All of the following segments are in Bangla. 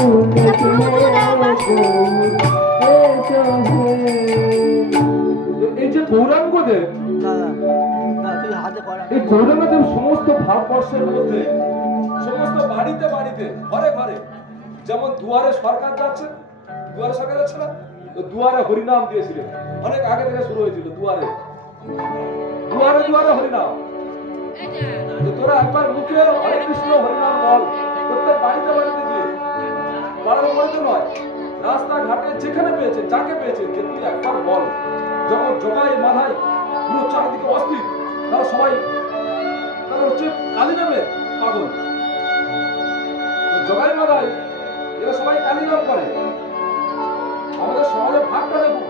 এই যে গৌরাঙ্গদেব, এই গৌরাঙ্গদেব সমস্ত ভারতবর্ষের মধ্যে সমস্ত বাড়িতে বাড়িতে ঘরে ঘরে, যেমন দুয়ারে সরকার যাচ্ছে, দুয়ারে সরকার যাচ্ছে না, তো দুয়ারে হরিনাম দিয়েছিলেন। অনেক আগে থেকে শুরু হয়েছিল দুয়ারে দুয়ারে দুয়ারে হরিনাম। তোরা একবার মুখে হরে কৃষ্ণ হরিনাম বল, প্রত্যেক বাড়িতে বাড়িতে গিয়ে, পাড়ার বাড়িতে নয়, রাস্তাঘাটে যেখানে পেয়েছে, যাকে পেয়েছে, যে তুই একবার বল। যখন জগাই মাথায় পুরো চারিদিকে অস্থির, তারা সবাই তারা হচ্ছে কালী নামের পাগল। জগাই মাথায় এরা সবাই কালী নাম করে। আমাদের সমাজের ভাগটা দেখুন,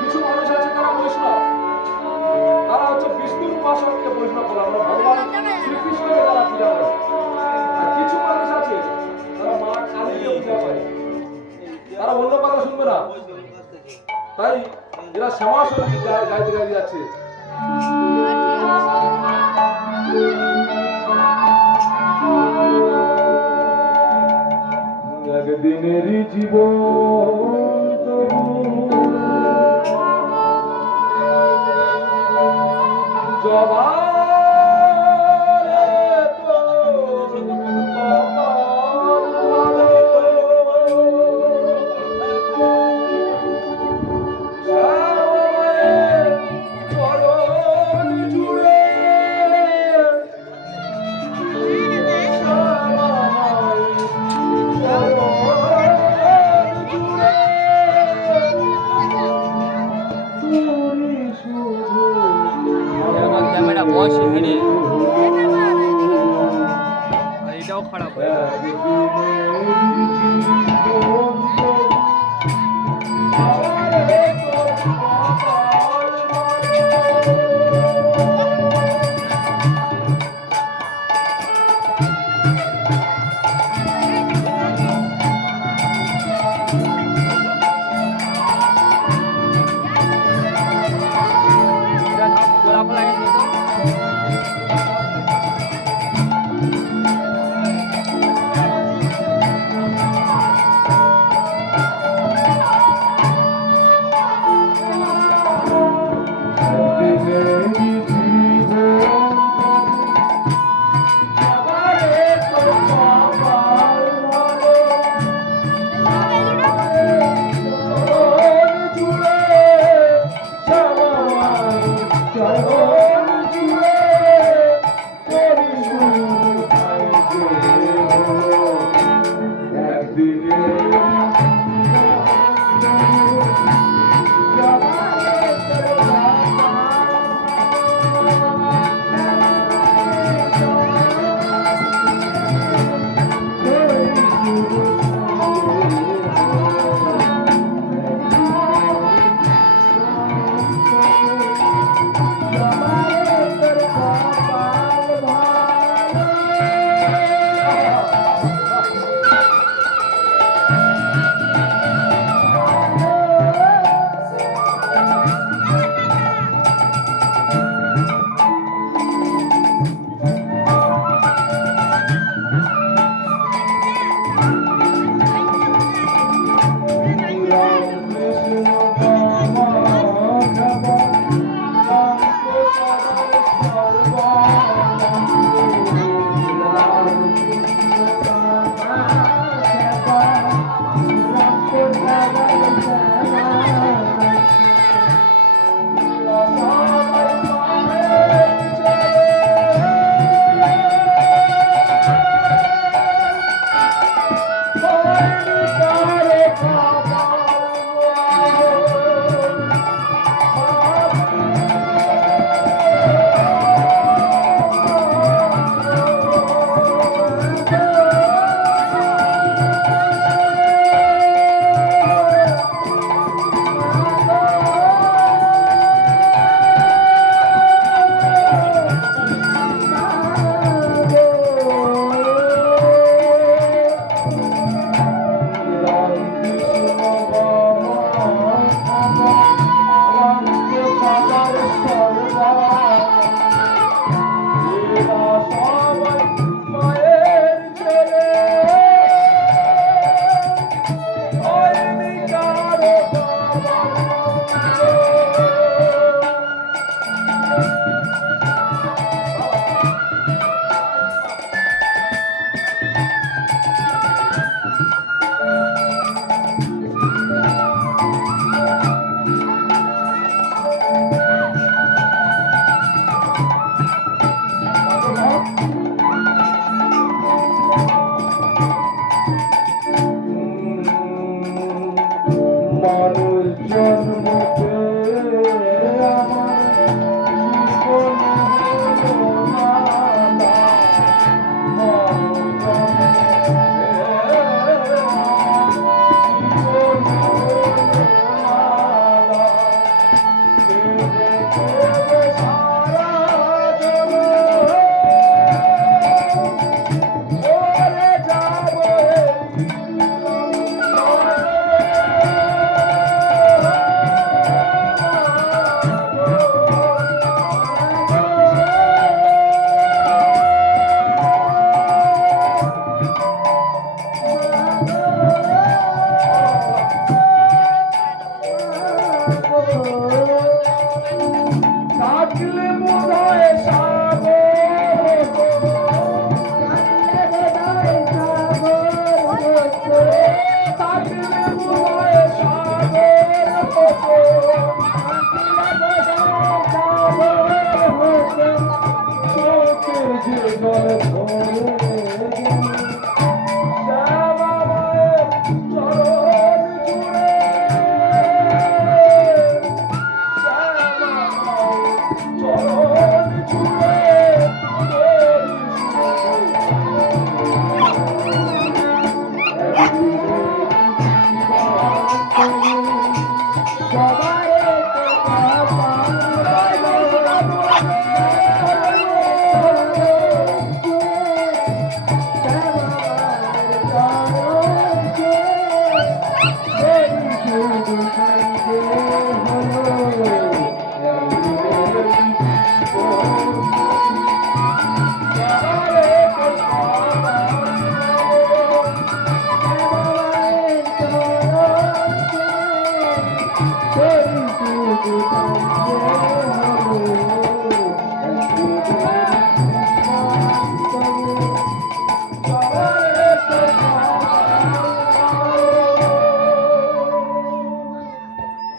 কিছু মানুষ আছে তারা বৈষ্ণব, তারা হচ্ছে বিষ্ণুর উপাসককে বৈষ্ণব বলে, আমরা ভগবান শ্রীকৃষ্ণকে তারা পূজা করে। আর কিছু মানুষ আছে তারা মা কালীকে পূজা করে, তারা অন্য কথা শুনবে না। তাই এরা শ্যামা সঙ্গীত গাইতে গাইতে যাচ্ছে। একদিনেরই জীবন জবা বয়স এখানে এটাও খারাপ হয়ে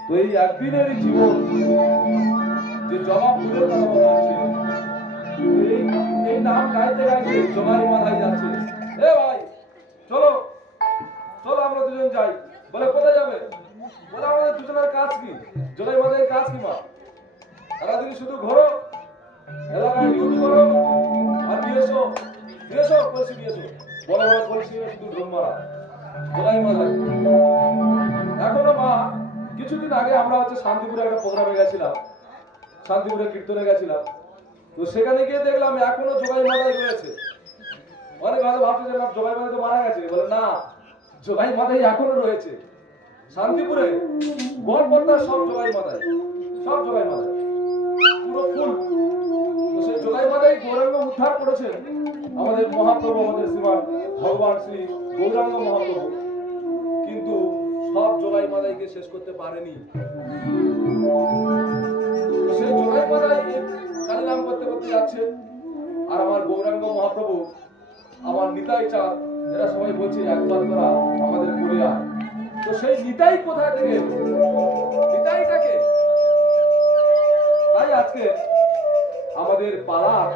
তো এই একদিনের জীবন যে জমা ফুলের কথা বলছে, এই এই নাম গাইতে গাইতে জমাই মাথায় যাচ্ছে। এ ভাই চলো চলো আমরা দুজন যাই। বলে কোথায় যাবে? বলে আমাদের দুজনের কাজ কি? জমাই মাথায় কাজ কি মা? সারাদিন শুধু ঘোরো, এলাকায় ডিউটি করো আর দিয়েছো কলসি দিয়েছো, বড় বড় কলসি শুধু ঢোল মারা জমাই মাথায়। এখনো মা, কিছুদিন আগে আমরা শান্তিপুরে একটা প্রোগ্রামে গেছিলাম, শান্তিপুরে কীর্তনে গেছিলাম। তো সেখানে গিয়ে দেখলাম এখনো জোগাই মাথায় রয়েছে। অনেক ভালো ভাবছে যে জোগাই মাথায় তো মারা গেছে। বলে না, জোগাই মাথায় এখনো রয়েছে শান্তিপুরে। গড়পদ্মার সব জোগাই মাথায়, সব জোগাই মাথায় পুরো ফুল। তো সেই জোগাই মাথায় গৌরাঙ্গ উদ্ধার করেছেন আমাদের মহাপ্রভু, আমাদের শ্রীমান ভগবান শ্রী গৌরাঙ্গ মহাপ্রভু। কিন্তু সব জোগাই মাদাইকে শেষ করতে পারেনি। সেই জোগাই মাদাই কালী নাম করতে করতে যাচ্ছে। আর আমার গৌরাঙ্গ মহাপ্রভু, আমার নিতাই চাঁদ, এরা সবাই বলছে একবার তোরা আমাদের বলে আয়। তো সেই নিতাই কোথায় থেকে এলো? নিতাইটাকে তাই আজকে আমাদের পাড়ার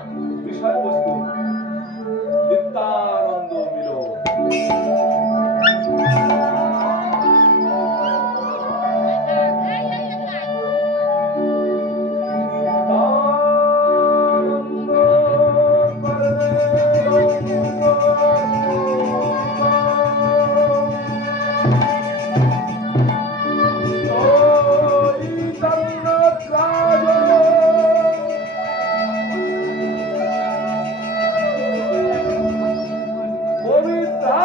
বিষয়বস্তু নিত্যানন্দ মিলন। পবিত্রা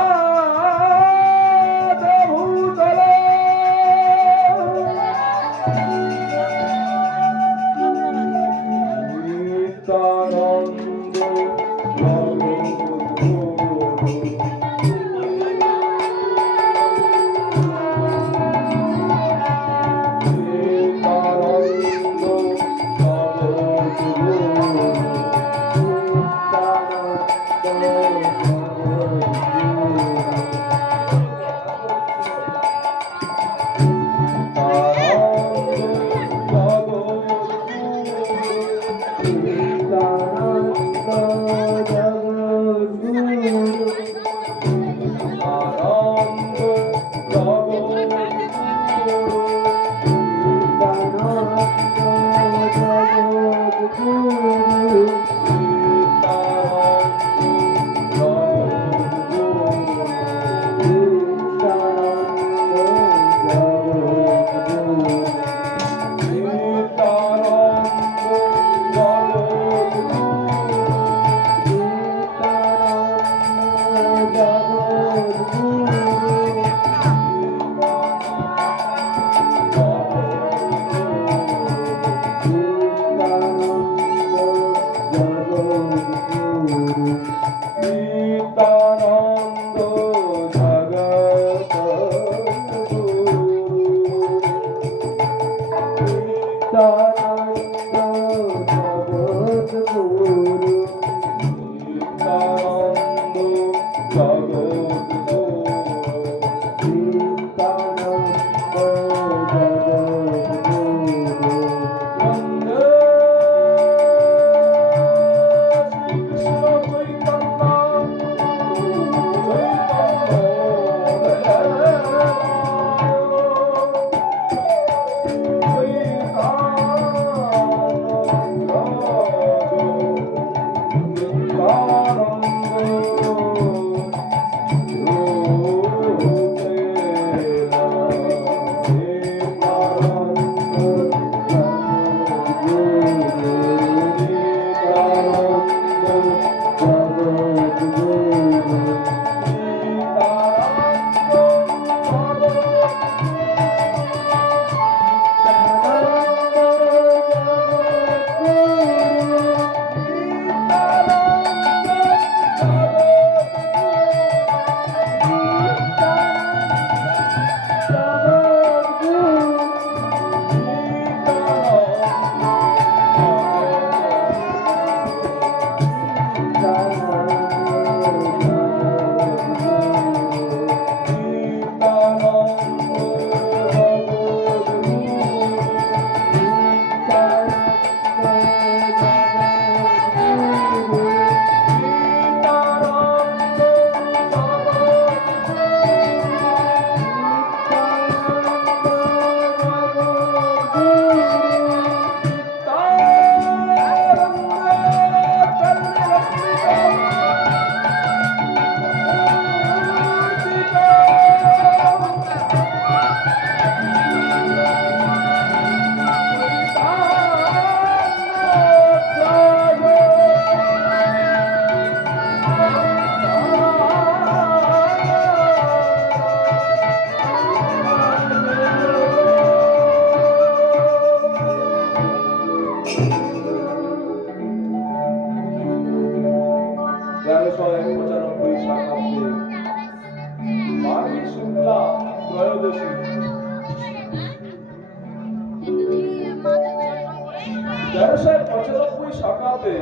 শুক্লা ত্রয়োদশী। 1395 সাকাতে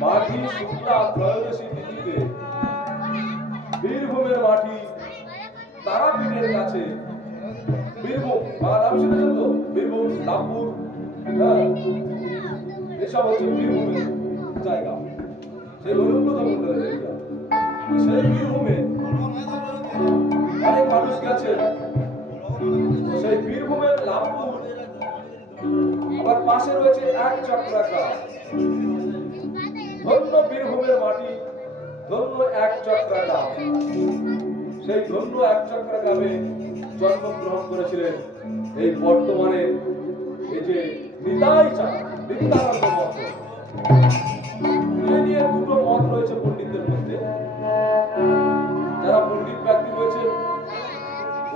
মাঘী শুক্লা ত্রয়োদশী তিথিতে বীরভূমের মাটি তারাপীঠের কাছে, বীরভূম নাম শুনেছেন তো, বীরভূম, লাভপুর, হ্যাঁ, এসব হচ্ছে বীরভূমের জায়গা, সেই অনুব্রত মন্ডলের জায়গা। সেই বীরভূমে অনেক মানুষ গেছেন। সেই বীরভূমের লাভপুর আবার পাশে রয়েছে এক চক্রাকার। ধন্য বীরভূমের মাটি, ধন্য এক চক্রাকার। সেই ধন্য এক চক্রা গ্রামে জন্মগ্রহণ করেছিলেন এই বর্তমানে এই যে নিতাই চাঁদ, নিত্যানন্দ মঠ। এ নিয়ে দুটো মত রয়েছে পণ্ডিতদের মধ্যে। যারা পণ্ডিত ব্যক্তি রয়েছে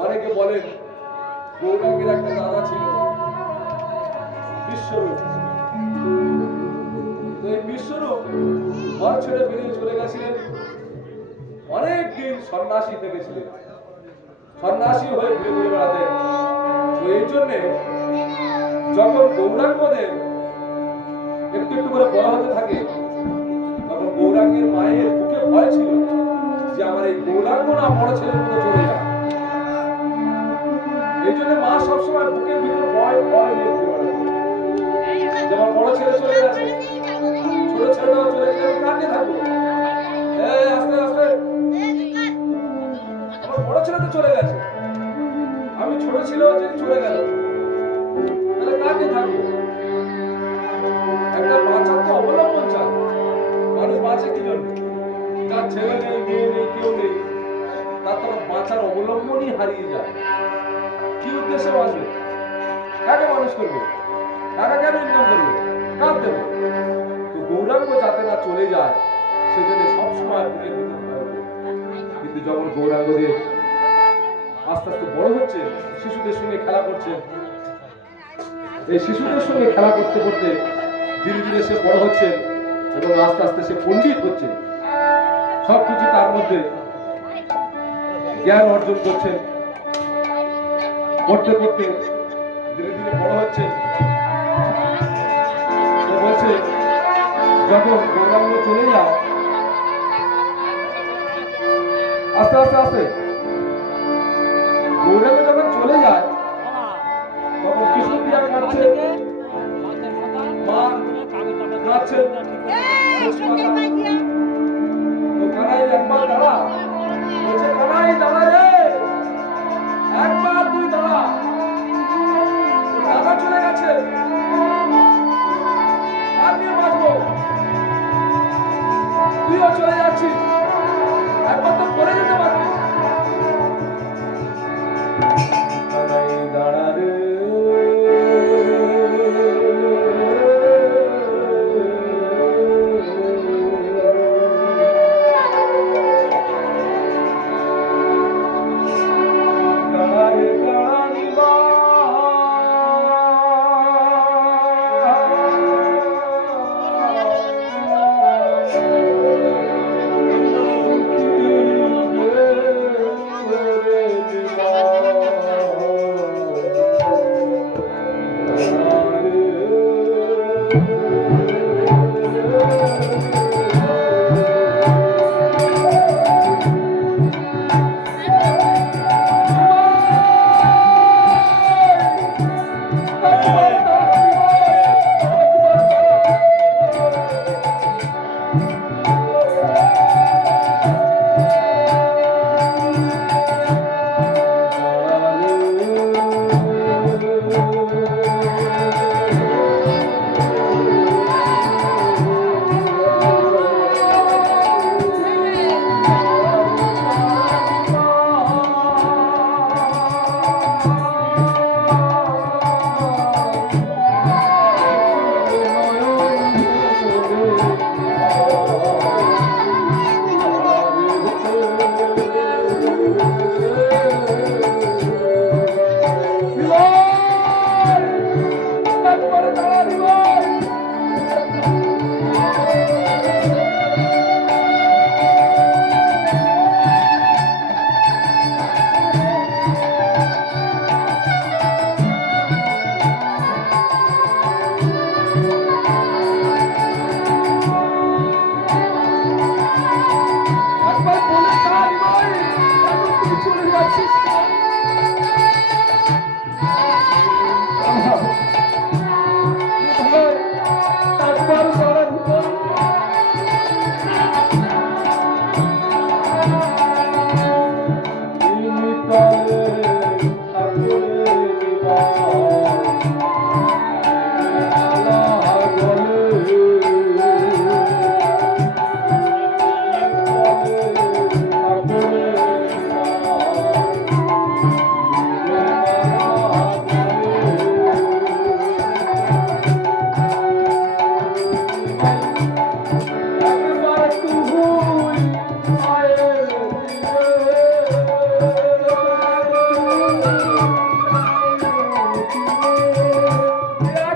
অনেকে বলেন গৌরাঙ্গের একটা দাদা ছিল বিশ্বরূপ। তো এই বিশ্বরূপ ঘর ছেড়ে বেরিয়ে চলে গেছিলেন, অনেক দিন সন্ন্যাসী থেকেছিলেন, সন্ন্যাসী হয়ে ঘুরে ঘুরে বেড়াতেন। তো এই জন্যে যখন গৌরাঙ্গদের একটু একটু করে বড় হতে থাকে, তখন গৌরাঙ্গের মায়ের বুকে ভয় ছিল যে আমার এই গৌরাঙ্গ না বড় ছেলের মতো চলে যায়। এই জন্য মা সবসময় বুকের ভিতরে ভয় ভয় নিয়ে ঘুরে বেড়াতেন। যেমন বড় ছেলে চলে গেছে, ছোট ছেলেটাও চলে গেছে, আমি কাঁদতে থাকবো, আস্তে আস্তে আমার বড় ছেলে তো চলে গেছে, আমি ছোট ছিল যে চলে গেল, তাহলে কাঁদতে থাকবো। একটা বাঁচার তো অবলম্বন চাই। মানুষ বাঁচে কি জন্য? যার ছেলে নেই, মেয়ে নেই, কেউ নেই, তার তো বাঁচার অবলম্বনই হারিয়ে যায়। কি উদ্দেশ্যে বাঁচবে? কাকে মানুষ করবে? টাকা কেন ইনকাম করবে? কাজ দেবে? তো গৌরাঙ্গ যাতে না চলে যায় সেজন্য সবসময় বুকের ভিতর ভয় হতো। কিন্তু যখন গৌরাঙ্গদেব আস্তে আস্তে বড় হচ্ছে, শিশুদের সঙ্গে খেলা করছে, এই শিশুদের সঙ্গে খেলা করতে করতে ধীরে ধীরে সে বড় হচ্ছে এবং আস্তে আস্তে সে পণ্ডিত হচ্ছে। সবকিছু তার মধ্যে জ্ঞান অর্জন করছে, পড়তে পড়তে ধীরে ধীরে বড় হচ্ছে। বলছে যখন গৌরাঙ্গ চলে যায়, আস্তে আস্তে আস্তে গৌরাঙ্গ যখন চলে যায়, তখন কৃষ্ণপ্রিয়া কাঁদছে, মা কাঁদছে। তো কানাই একবার দাঁড়া, বলছে কানাই দাঁড়া রে, একবার তুই দাঁড়া, দাদা চলে গেছে, আর নিয়ে বাঁচবো, তুইও চলে যাচ্ছিস, একবার তো পড়ে যেতে পারবি। দাঁড়া রে,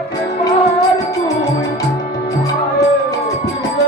একবার তুই আয় ফিরে।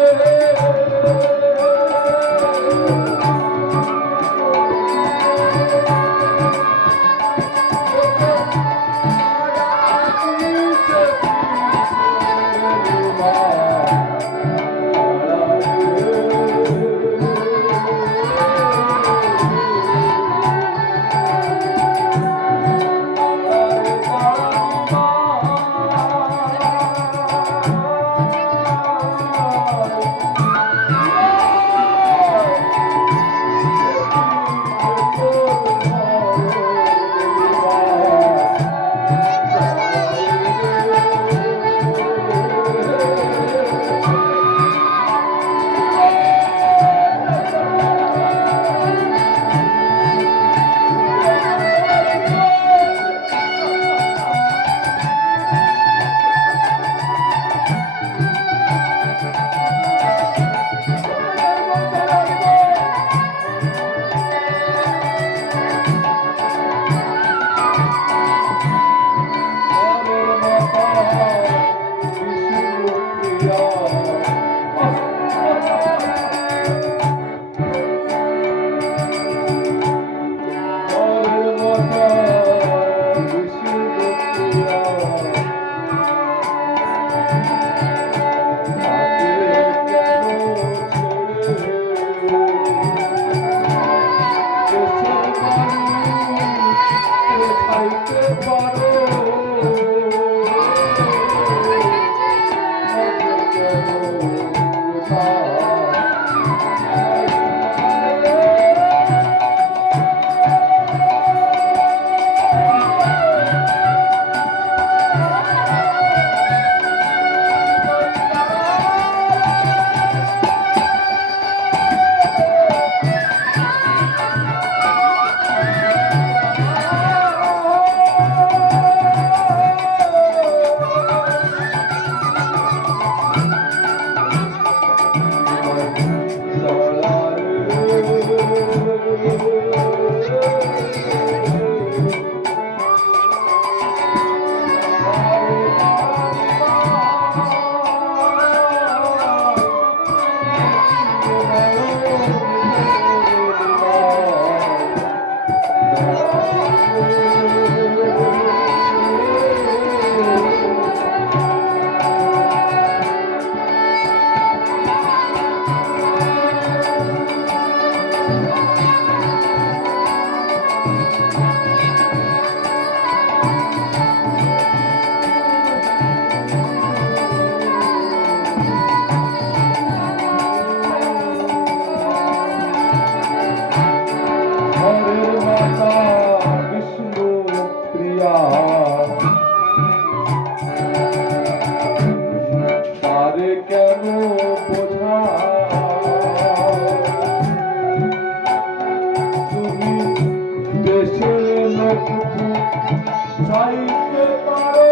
চাইতে পারো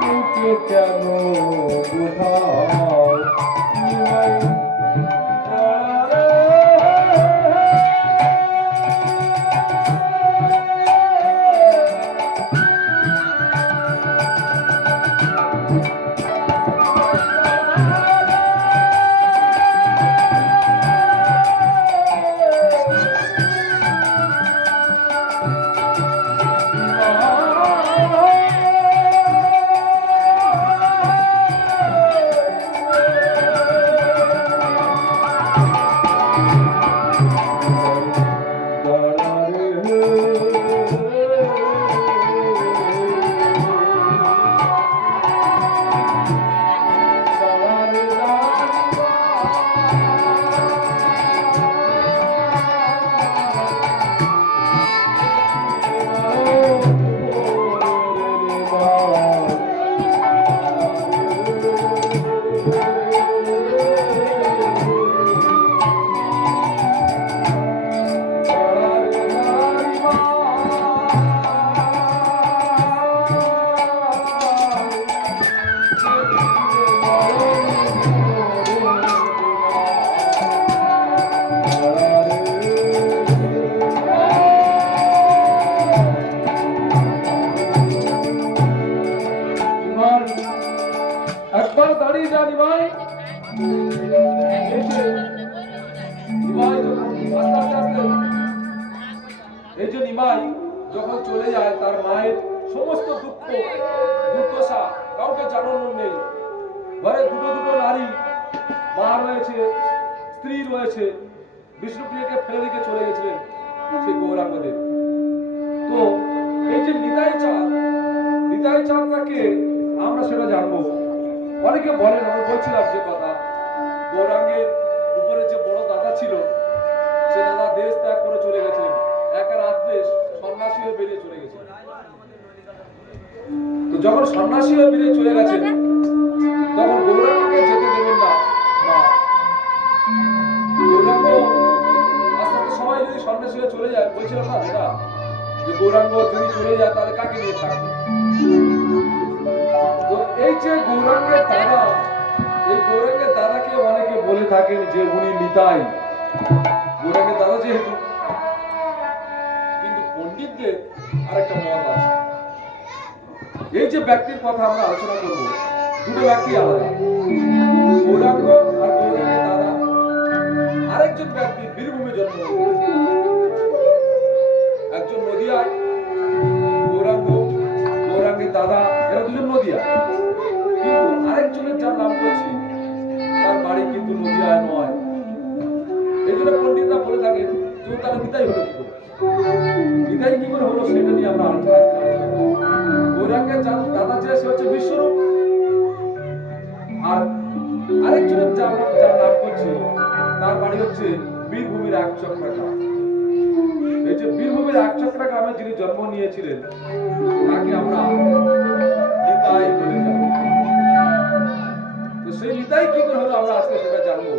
মুখে কেন বোঝাও নিমাই নিমাই যখন চলে যায় তার মায়ের সমস্ত দুঃখ দুর্দশা কাউকে জানানোর নেই। ঘরে দুটো দুটো নারী, মা রয়েছে, স্ত্রী রয়েছে, বিষ্ণুপ্রিয়াকে ফেলে রেখে চলে গেছিলেন সেই গৌরাঙ্গদেব। তো এই যে নিতাই চাঁদটাকে আমরা সেটা জানবো। অনেকে বলেন, আমি বলছিলাম যে কথা, গৌরাঙ্গের উপরে যে বড় দাদা ছিল, সে দাদা দেশ ত্যাগ করে চলে গেছেন, একা রাত্রে সন্ন্যাসী হয়ে বেরিয়ে চলে গেছেন। তো যখন সন্ন্যাসী হয়ে বেরিয়ে চলে গেছেন, তখন গৌরাঙ্গকে যেতে দেবেন না মা। গৌরাঙ্গ আস্তে আস্তে সবাই যদি সন্ন্যাসী হয়ে চলে যায়, বলছিল না এটা যে গৌরাঙ্গ যদি চলে যায় তাহলে কাকে নিয়ে থাকবে। তো এই যে গৌরাঙ্গের দাদা, এই গৌরাঙ্গের দাদাকে অনেকে বলে থাকেন যে উনি নিতাই, গৌরাঙ্গের দাদা যেহেতু। কিন্তু পণ্ডিতদের আরেকটা মত আছে। এই যে ব্যক্তির কথা আমরা আলোচনা করব, দুটো ব্যক্তি আলাদা, গৌরাঙ্গ আর গৌরাঙ্গের দাদা। আরেকজন ব্যক্তি বীরভূমে জন্ম নিয়েছেন, একজন নদিয়ায়, গৌরাঙ্গের দাদা, এরা দুজন নদিয়ায়। কিন্তু আরেকজনের যার নাম বলছি, তার বাড়ি কিন্তু নদিয়ায় নয়। এই জন্য পণ্ডিতরা বলে থাকেন যে তারা নিতাই হলো কি করে, নিতাই কি করে হলো, সেটা নিয়ে আমরা আলোচনা করব। গৌরাঙ্গের দাদা যে সে হচ্ছে বিশ্বরূপ, আর আরেকজনের যার নাম করছি, তার বাড়ি হচ্ছে বীরভূমির একচক্রা গ্রাম। এই যে বীরভূমির একচক্রা গ্রামে যিনি জন্ম নিয়েছিলেন, তাকে আমরা নিতাই বলে জানি। তো সেই নিতাই কি করে হলো আমরা আজকে সেটা জানবো।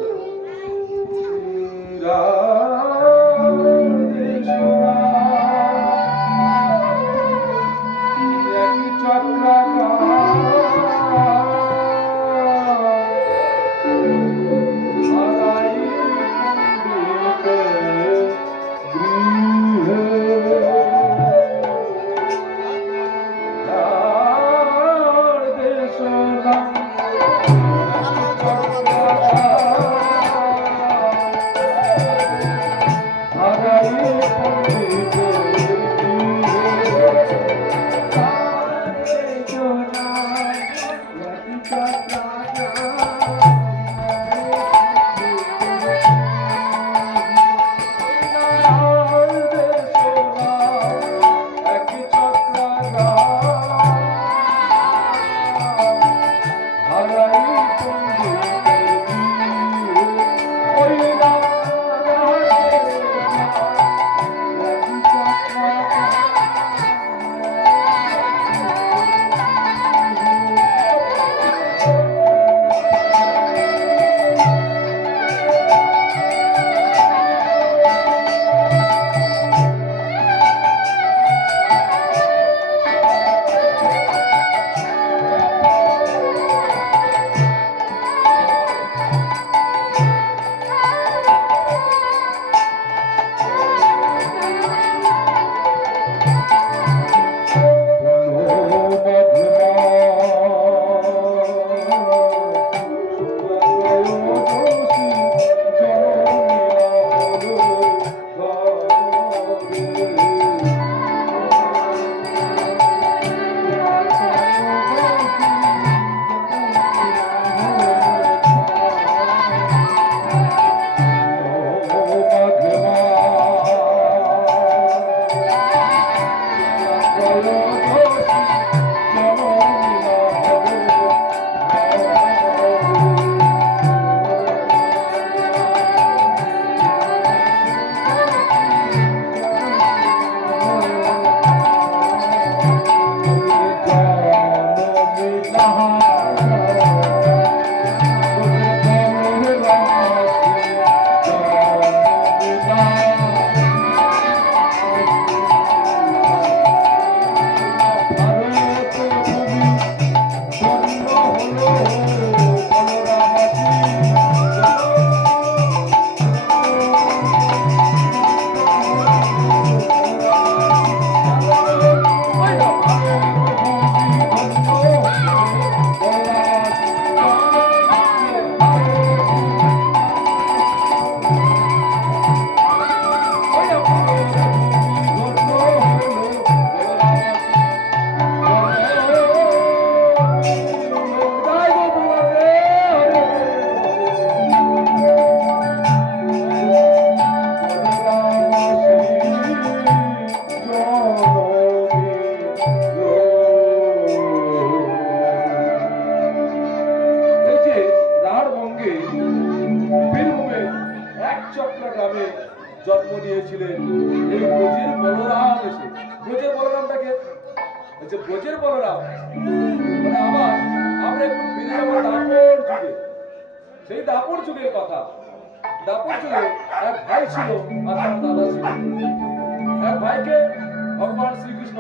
চক্রা গ্রামে জন্ম নিয়েছিলেন এই ব্রজের বলরাম এসে। ব্রজের বলরামটাকে হচ্ছে ব্রজের বলরাম মানে আমরা একটু ফিরে যাবো দাপর যুগে। সেই দাপর যুগের কথা। দাপর যুগে এক ভাই ছিল আর তার দাদা ছিল। এক ভাইকে ভগবান শ্রীকৃষ্ণ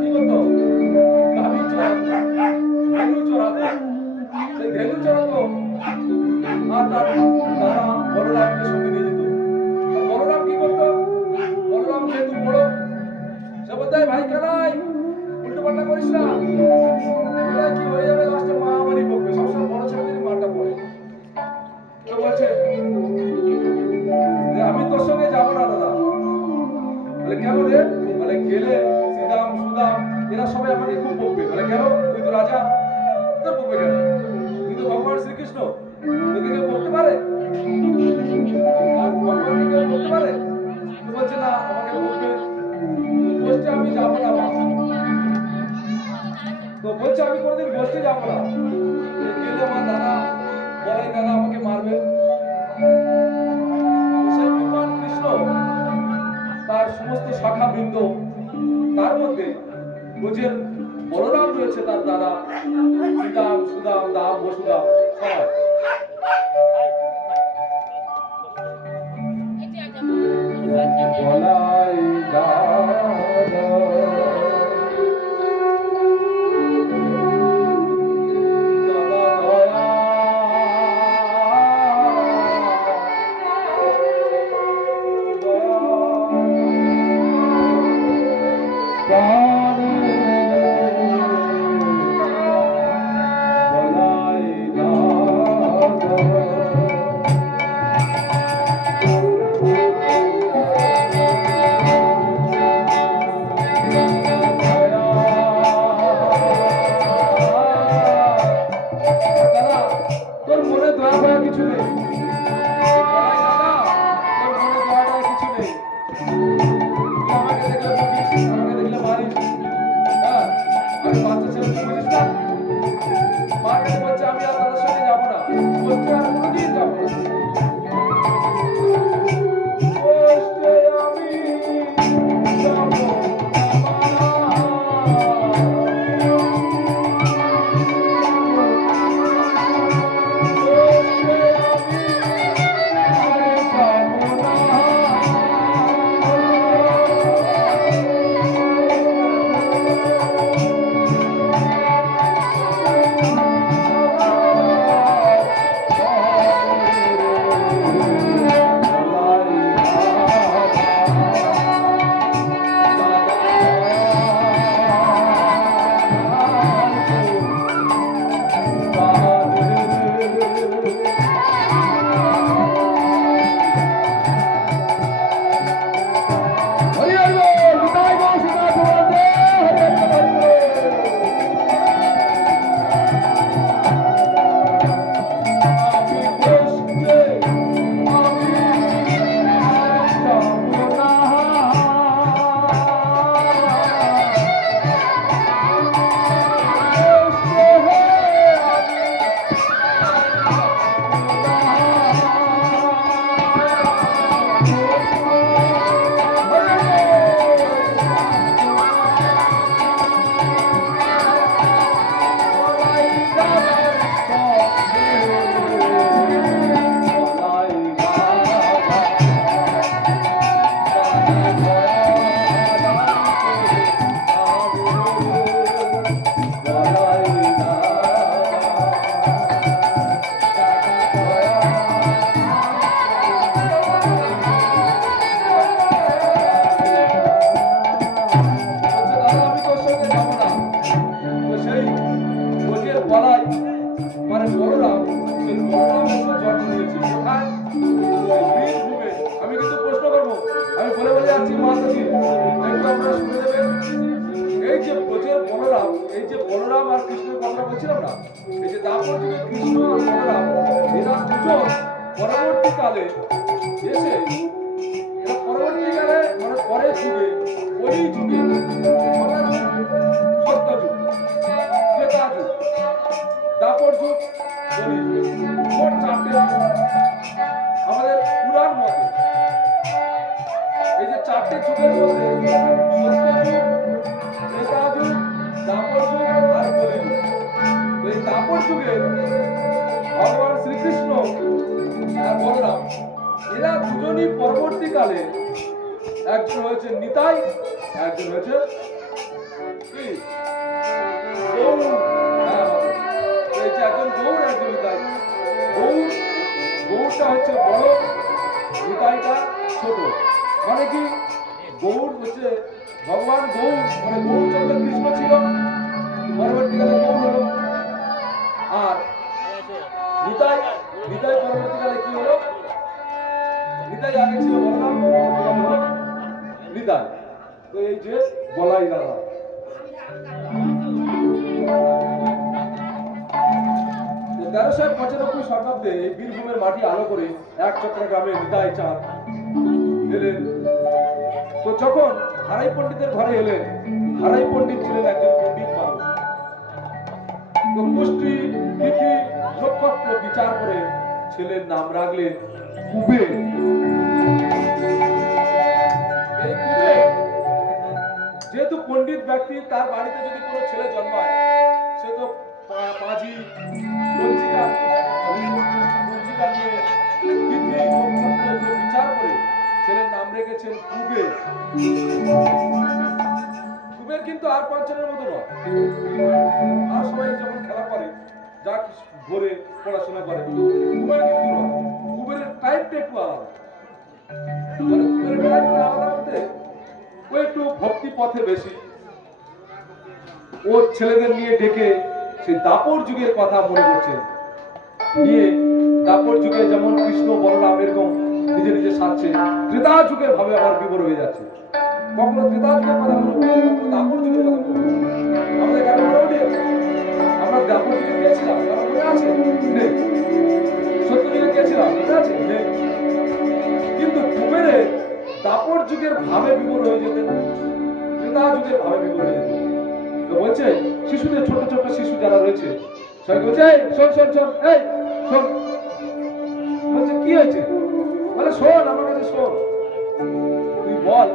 কি করতো? গাভী চড়াতো, ধেনু চড়াতো। সেই ধেনু চড়াতো আর তার দাদা বলরামকে সঙ্গে নিয়ে যেত। বলরাম কি করতো? বলরাম যেহেতু বড়, সে বলতে ভাই কানাই উল্টো পাল্টা করিস না, কি হয়ে যাবে, লাস্টে মারামারি করবে। সবসময় বড় ছেলেদের মারটা পড়ে। তো বলছে যে আমি তোর সঙ্গে যাবো না দাদা। বলে কেন রে? বলে গেলে শ্রীরাম সুদাম এরা সবাই আমাকে খুব বকবে। বলে কেন? তুই তো রাজা, তোর বকবে কেন? তুই তো ভগবান শ্রীকৃষ্ণ, তোকে কেউ বকতে পারে? ভগবানকে কেউ বকতে পারে? তো বলছে না, আমাকে বকবে, গোষ্ঠে আমি যাবো না মা। তো বলছে আমি কোনোদিন গোষ্ঠে যাবো না, গেলে আমার দাদা বলাই দাদা আমাকে মারবে। সেই ভগবান কৃষ্ণ তার সমস্ত শাখা বৃন্দ, তার মধ্যে ব্রজের বলরাম রয়েছে, তার দাদা শ্রীরাম সুদাম দাম বসুদা সবাই। বলাই দাদা তোর মনে দয়া ভয়া কিছু নেই, তোর মনে দয়া ভয়া কিছু নেই। তুই আমাকে দেখলে বকিস, আমাকে দেখলে মারিস। হ্যাঁ, আমি বাচ্চা ছেলে, তুই বুঝিস না? মার কাছে বলছে আমি আর তাদের সঙ্গে যাবো না, বলছে আর কোনোদিন যাবো না। গোষ্ঠে আমি যাবো না। মানে বলরাম, সেই বলরাম এসে জন্ম নিয়েছে কোথায়? বীরভূমে। আমি কিন্তু প্রশ্ন করবো, আমি বলে বলে যাচ্ছি মাতাজি, একটু আপনারা শুনে দেবেন। এই যে ব্রজের বলরাম, এই যে বলরাম আর কৃষ্ণের কথা বলছিলাম না, এই যে দাপর যুগে কৃষ্ণ আর বলরাম এরা দুজন পরবর্তীকালে এসে, এরা পরবর্তীকালে মানে পরের যুগে, ওই যুগে সত্যযুগ, ত্রেতা যুগ, দাপর যুগ, কলি যুগ, মোট 4টে যুগ। বললাম এরা দুজনই পরবর্তীকালে একজন হয়েছে নিতাই, একজন হয়েছে কি গৌর। হ্যাঁ, এই যে একজন গৌর, একজন নিতাই। গৌরটা হচ্ছে বড়, নিতাইটা ছোট। মানে কি গৌর হচ্ছে ভগবান গৌর, মানে গৌরচন্দ্র কৃষ্ণ ছিল, পরবর্তীকালে গৌর হলো। আর নিতাই পরবর্তীকালে কি হলো? নিতাই আগে ছিল বলরাম, পরবর্তীকালে হলো নিতাই। তো এই যে বলাই দাদা। তেরোশো 95 শতাব্দে এই বীরভূমের মাটি আলো করে এক চট্টগ্রামে নিতাই চাঁদ এলেন। তো যখন হারাই পণ্ডিতের ঘরে এলেন, হারাই পণ্ডিত ছিলেন একজন পণ্ডিত মানুষ। তো পুষ্টি তিথি নক্ষত্র বিচার করে ছেলের নাম রাখলেন কুবের। এই কুবের যেহেতু পণ্ডিত ব্যক্তি, তার বাড়িতে যদি কোনো ছেলে জন্মায় সে তো পাঁজি পঞ্জিকা নিয়ে তিথি নক্ষত্র বিচার করে ছেলের নাম রেখেছেন কুবের। কুবের কিন্তু আর পাঁচজনের মতো নয়। আর সবাই যেমন খেলা করে, যা ভোরে পড়াশোনা করে, কুবের কিন্তু নয়। কুবেরের টাইপটা একটু আলাদা। মানে কুবেরের টাইপটা আলাদা বলতে ও একটু ভক্তি পথে বেশি। ও ছেলেদের নিয়ে ডেকে সেই দাপর যুগের কথা মনে করছেন, নিয়ে দাপর যুগে যেমন কৃষ্ণ বলরাম এরকম নিজে নিজে সাজছে, ত্রেতা যুগের ভাবে আবার বিবর হয়ে যাচ্ছে। কখনো ত্রেতা যুগের কথা মনে করছে, কখনো দাপর যুগের কথা মনে করছে। আমাদের কেন মনে ওঠে? আমরা দাপর যুগে গিয়েছিলাম, কারণ মনে আছে? নেই। সত্য যুগে গিয়েছিলাম, মনে আছে? নেই। কিন্তু কুবেরের দাপর যুগের ভাবে বিবর হয়ে যেতেন, ত্রেতা যুগের ভাবে বিবর হয়ে যেতেন। তো বলছে শিশুদের, ছোট ছোট শিশু যারা রয়েছে সবাই বলছে এই শোন শোন শোন, এই শোন। বলছে কি হয়েছে? বলে শোন, আমার কাছে শোন। তুই বল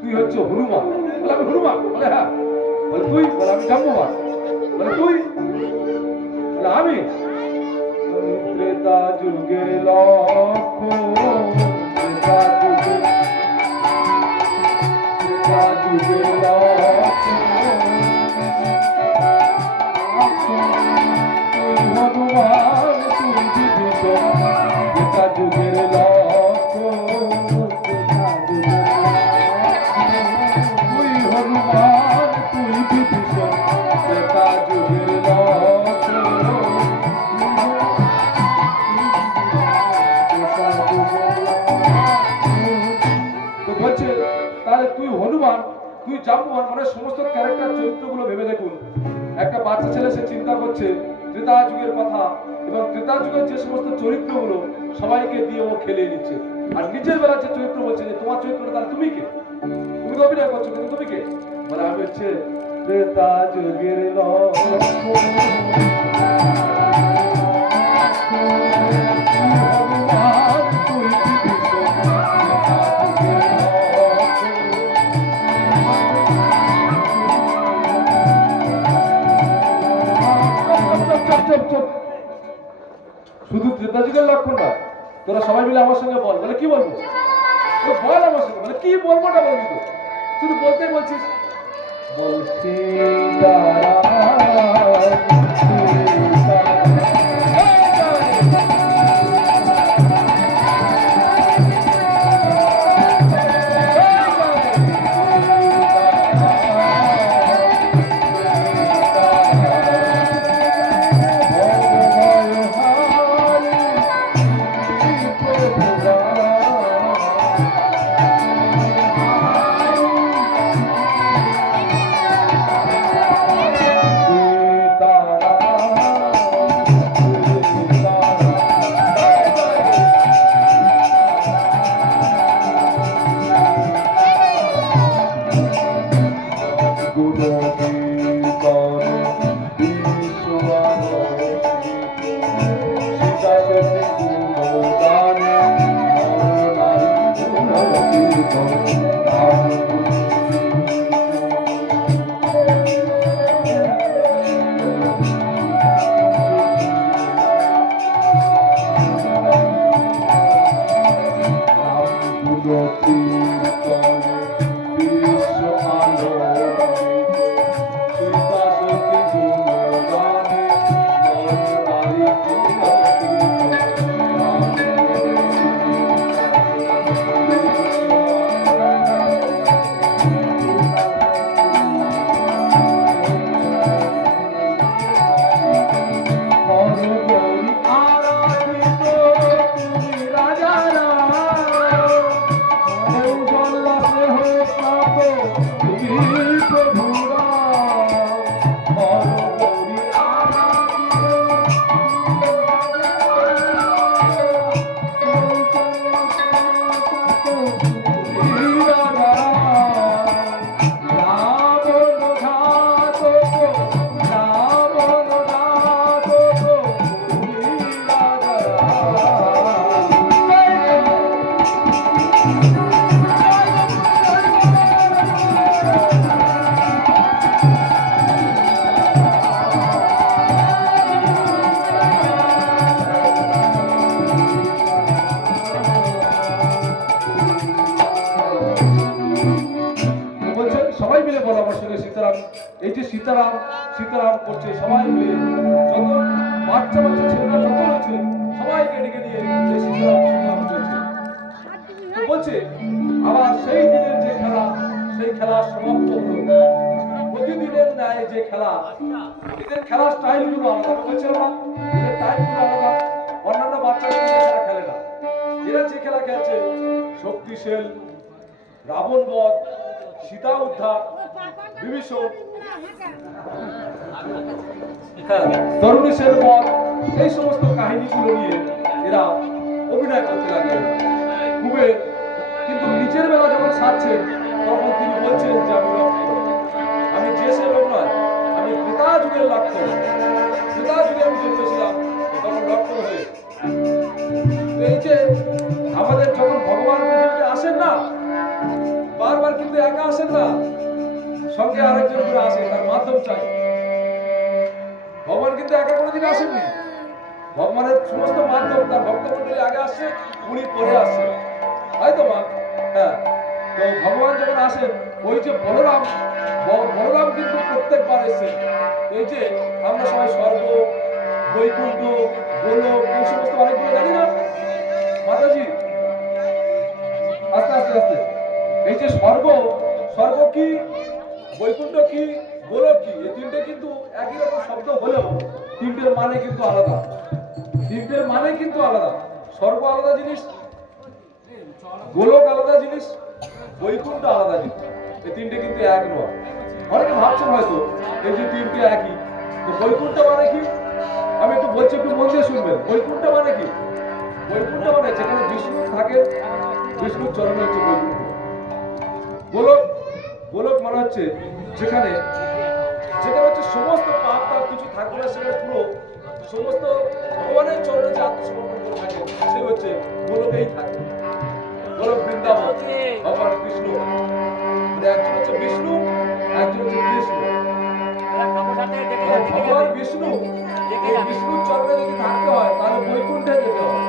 তুই হচ্ছে হনুমান। বলে আমি হনুমান। বলে হ্যাঁ। বলে তুই? বলে আমি জাম্ববান। বলে তুই? বলে আমি ত্রেতা যুগের লক্ষ্য, ত্রেতা যুগের লক্ষ্য, তুই হনুমান, তুই বিভীষণ, ত্রেতা যুগের লক্ষ্য, তুই হনুমান, তুই বিভীষণ, ত্রেতা যুগের লক্ষ্য। তো বলছে তাহলে তুই হনুমান, তুই জাম্বুয়ান, মানে সমস্ত ক্যারেক্টার চরিত্রগুলো ভেবে দেখুন। একটা বাচ্চা ছেলে সে চিন্তা করছে ত্রেতা যুগের কথা, এবং ত্রেতা যুগের যে সমস্ত চরিত্রগুলো সবাইকে দিয়ে ও খেলিয়ে নিচ্ছে। আর নিজের বেলা যে চরিত্র বলছে যে তোমার চরিত্রটা, তাহলে তুমি কে? তুমি তো অভিনয় করছো, কিন্তু তুমি কে? মানে আমি হচ্ছে ত্রেতা যুগের লক্ষ্য, শুধু ত্রেতা যুগের লক্ষণ না, তোরা সবাই মিলে আমার সঙ্গে বল। বলে কি বলবো? বল আমার সঙ্গে। বলে কি বলবো না বলবি তো, শুধু বলতে বলছিস। বলছি সুরতির তলে বিশ্ব আলোকিত সীতা সতী গুণগানে মন নারী সবাই মিলে বলো আমার সঙ্গে সীতারাম। এই যে সীতারাম সীতারাম করছে সবাই মিলে, যত বাচ্চা বাচ্চা ছেলেরা যত রয়েছে সবাইকে ডেকে নিয়ে যে সীতারাম সীতারাম চলছে। তো বলছে আবার সেই দিনের যে খেলা, সেই খেলা সমাপ্ত হলো। প্রতিদিনের ন্যায় যে খেলা, এদের খেলার স্টাইলগুলো আলাদা। বলছিলাম না এদের টাইপগুলো আলাদা, অন্যান্য বাচ্চারা খেলা খেলে না। এরা যে খেলা খেলছে শক্তিশাল, রাবণ বধ, সীতা উদ্ধার, বিভীষণ, তরুণী সেন বধ, এই সমস্ত কাহিনীগুলো নিয়ে এরা অভিনয় করতে লাগলেন। কুবের কিন্তু নিজের বেলা যখন সারছে তখন তিনি বলছেন যে আমি রক্ত, আমি যে সে লোক নয়, আমি ত্রেতা যুগের রক্ত। ত্রেতা যুগে আমি জন্মেছিলাম তখন রক্ত হয়ে। এই যে আমাদের যখন ভগবান পৃথিবীতে আসেন না, বারবার কিন্তু একা আসেন না, সঙ্গে আরেকজন করে আসে, তার মাধ্যম চাই। ভগবান কিন্তু একা কোনোদিন আসেননি। ভগবানের সমস্ত মাধ্যম তার ভক্তমণ্ডলী আগে আসছে, উনি পরে আসছেন, তাই তো মা? হ্যাঁ। তো ভগবান যখন আসেন, ওই যে বলরাম, বলরাম কিন্তু প্রত্যেকবার এসেছেন। এই যে আমরা সবাই স্বর্গ, বৈকুণ্ঠ, গোলক, এই সমস্ত অনেকগুলো জানি না মাতাজি? আস্তে আস্তে আস্তে এই যে স্বর্গ, স্বর্গ কি, বৈকুণ্ঠ কি, গোলক কি, এই তিনটে কিন্তু একই রকম শব্দ হলেও তিনটের মানে কিন্তু আলাদা। তিনটের মানে কিন্তু আলাদা। স্বর্গ আলাদা জিনিস, গোলক আলাদা জিনিস, বৈকুণ্ঠ আলাদা জিনিস। এই তিনটে কিন্তু এক নয়। অনেকে ভাবছেন হয়তো এই যে তিনটে একই। তো বৈকুণ্ঠ মানে কি? আমি একটু বলছি, একটু মন দিয়ে শুনবেন। বৈকুণ্ঠ মানে কি? বৈকুণ্ঠ মানে যেখানে বিষ্ণু থাকে, বিষ্ণুর চরণে হচ্ছে বৈকুণ্ঠ। গোলক, গোলক মানে হচ্ছে যেখানে যেখানে হচ্ছে সমস্ত পাপ তাপ কিছু থাকবে না, সেখানে পুরো সমস্ত ভগবানের চরণে যে আত্মসমর্পণ করে থাকে, সে হচ্ছে গোলকেই থাকে। গোলক বৃন্দাবন, ভগবান কৃষ্ণ, মানে একজন হচ্ছে বিষ্ণু, একজন হচ্ছে কৃষ্ণ। ভগবান বিষ্ণু, এই বিষ্ণুর চরণে যদি থাকতে হয় তাহলে বৈকুণ্ঠে যেতে হয়,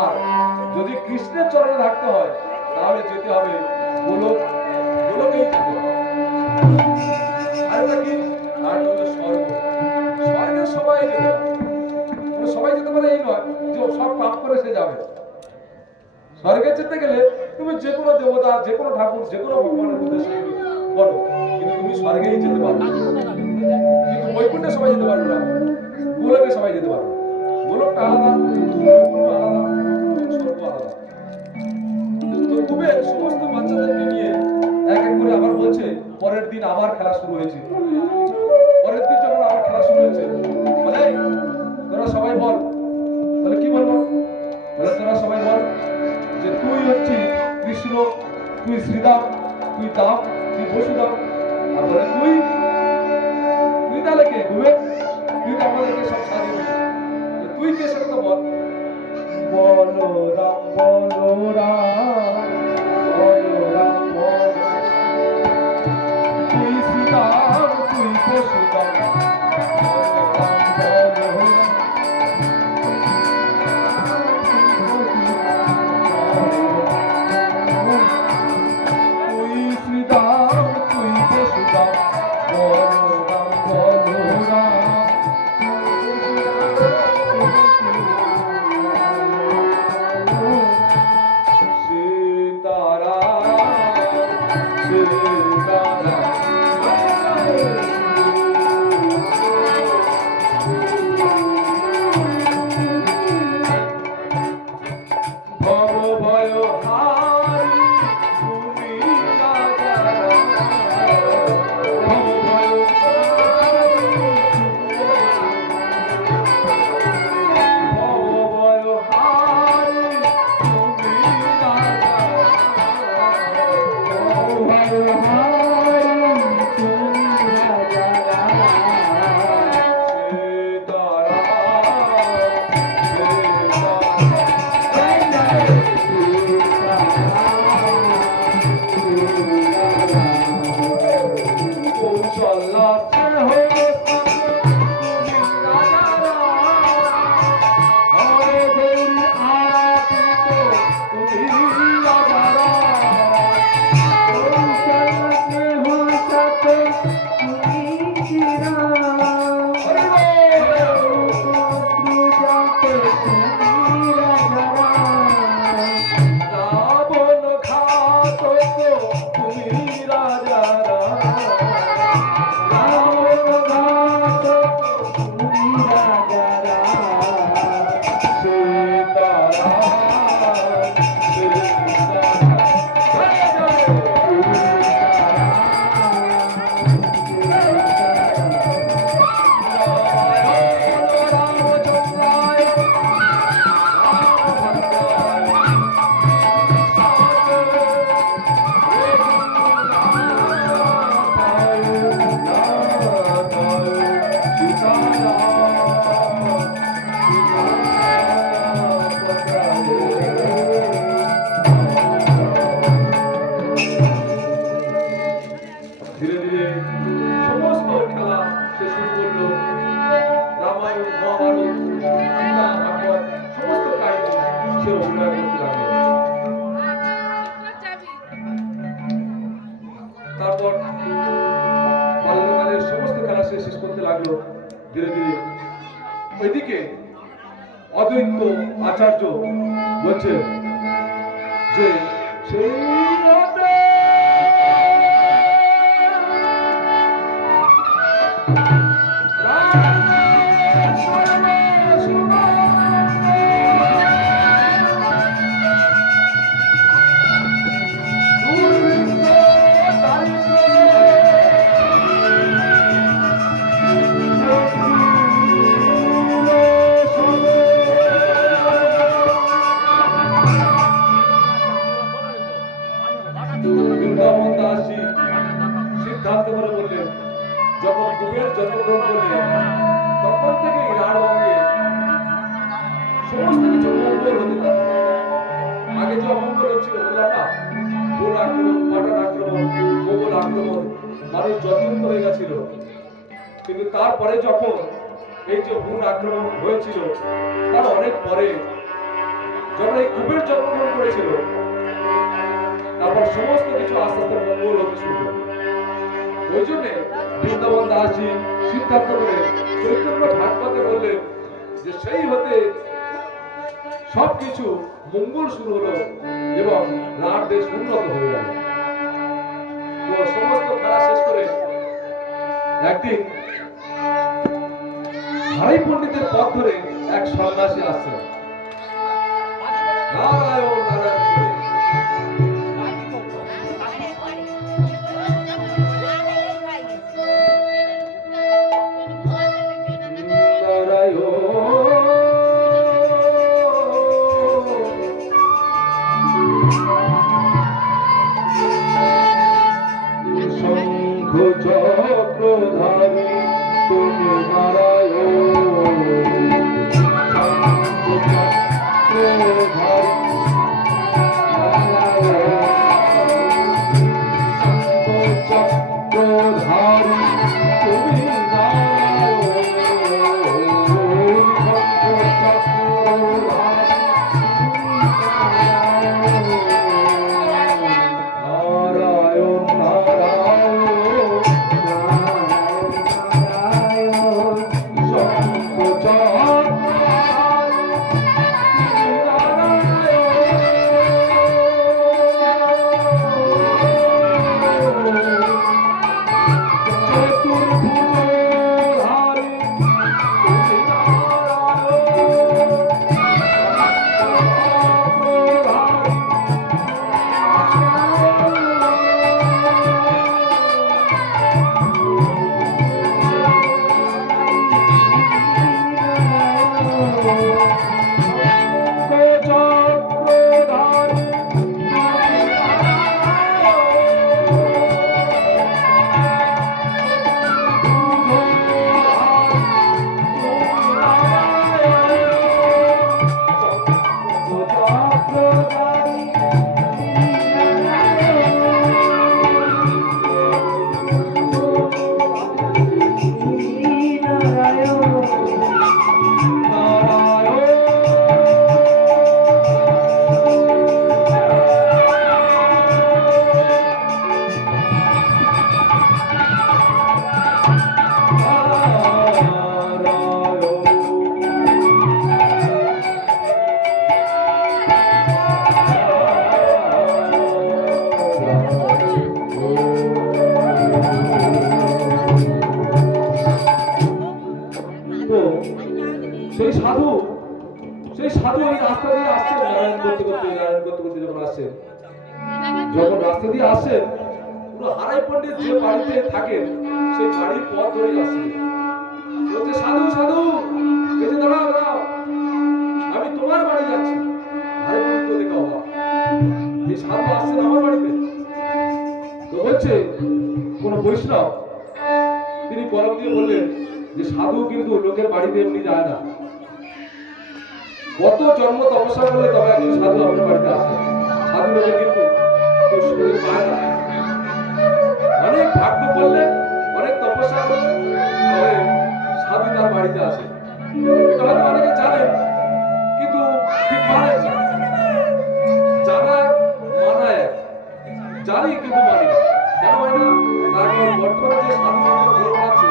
আর যদি কৃষ্ণের চরণে থাকতে হয় তাহলে যেতে হবে গোলক, গোলকেই যেতে হবে। আরেকটা কি? আর হলো স্বর্গ। স্বর্গে সবাই যেতে পারে, সবাই যেতে পারে এই নয় যে সব পাপ করে সে যাবে। স্বর্গে যেতে গেলে তুমি যে কোনো দেবতা, যে কোনো ঠাকুর, যে কোনো ভগবানের উদ্দেশ্যে বলো, কিন্তু তুমি স্বর্গেই যেতে পারবে। কিন্তু বৈকুণ্ঠে সবাই যেতে পারবে না, গোলকে সবাই যেতে পারবে। গোলকটা আলাদা, বৈকুণ্ঠ আলাদা, স্বর্গ আলাদা। তো কুবের সমস্ত বাচ্চাদেরকে নিয়ে এক এক করে আবার বলছে, পরের দিন আবার খেলা শুরু হয়েছে। পরের দিন যখন আবার খেলা শুরু হয়েছে, বলে তোরা সবাই বল। বলে কি বলবো? বলে তোরা সবাই বল যে তুই হচ্ছিস কৃষ্ণ, তুই শ্রীরাম, তুই দাম, তুই বসুদাম। আর বলে তুই, তুই তাহলে কে? কুবের, তুই তো আমাদেরকে সব সাজিয়ে দিবি, তুই কে সেটা তো বল। বলো রাম, বলো রাম, বলো রাম, বলো, তুই শ্রীরাম, তুই বসুদাম, বলো রাম, বলো রাম, সে অভিনয় করতে লাগলো। তারপর বাল্যকালের সমস্ত খেলা সে শেষ করতে লাগলো ধীরে ধীরে। ওইদিকে অদ্বৈত আচার্য বলছে যে সেই রাতে বৃন্দাবন দাসী সিদ্ধান্ত করে বললেন, যখন কুবের জন্মগ্রহণ করলেন তখন থেকে রাঢ়বঙ্গে সমস্ত কিছু মঙ্গল হতে থাকে। আগে যে অমঙ্গল হচ্ছিল বললাম না, বোন আক্রমণ, পাঠান আক্রমণ, মোগল আক্রমণ, মানুষ জর্জরিত হয়ে গেছিল। কিন্তু তারপরে যখন এই যে হুন আক্রমণ হয়েছিল তার অনেক পরে যখন এই কুবের জন্মগ্রহণ করেছিল তারপর সমস্ত কিছু আস্তে আস্তে মঙ্গল হতে শুরু করল। ওই জন্যে বৃন্দাবন দাসী সিদ্ধান্ত করে চৈতন্য ভাগবতে বললেন যে সেই হতে সবকিছু মঙ্গল শুরু হলো এবং রাঢ় দেশ উন্নত হয়ে গেল। তো সমস্ত খেলা শেষ করে একদিন হারাই পণ্ডিতের পথ ধরে এক সন্ন্যাসী আসছে। নারায়ণ নারায়ণ বলে। শঙ্খ চক্রধারী তুমি নারায়ণ, শঙ্খ চক্রধারী সেই সাধু ওই রাস্তা দিয়ে আসছেন, নারায়ণ করতে করতে যখন আসছেন, যখন রাস্তা দিয়ে আসেন পুরো হারাই পণ্ডিত যে বাড়িতে থাকেন সেই বাড়ির পথ ধরেই আসছেন। বলছে, সাধু সাধু, এই যে দাঁড়াও দাঁড়াও, আমি তোমার বাড়ি যাচ্ছি। হারাই পণ্ডিত তো দেখে অবাক, এই সাধু আসছেন আমার বাড়িতে। তো বলছে কোন বৈষ্ণব, তিনি গরম দিয়ে বললেন যে সাধু কিন্তু লোকের বাড়িতে এমনি যায় না, কত জন্ম তপস্যা করলে তবে একজন সাধু আপনার বাড়িতে আসে। সাধু লোকের কিন্তু কেউ সুযোগ পায় না, অনেক ভাগ্য করলে অনেক তপস্যা করলে তবে সাধু তার বাড়িতে আসে। এটা হয়তো অনেকে জানেন কিন্তু ঠিক পারেন না। জানি কিন্তু মানি না। কেন মানি না? তার কারণ বর্তমানে যে সাধু সন্ত ধর্ম আছে,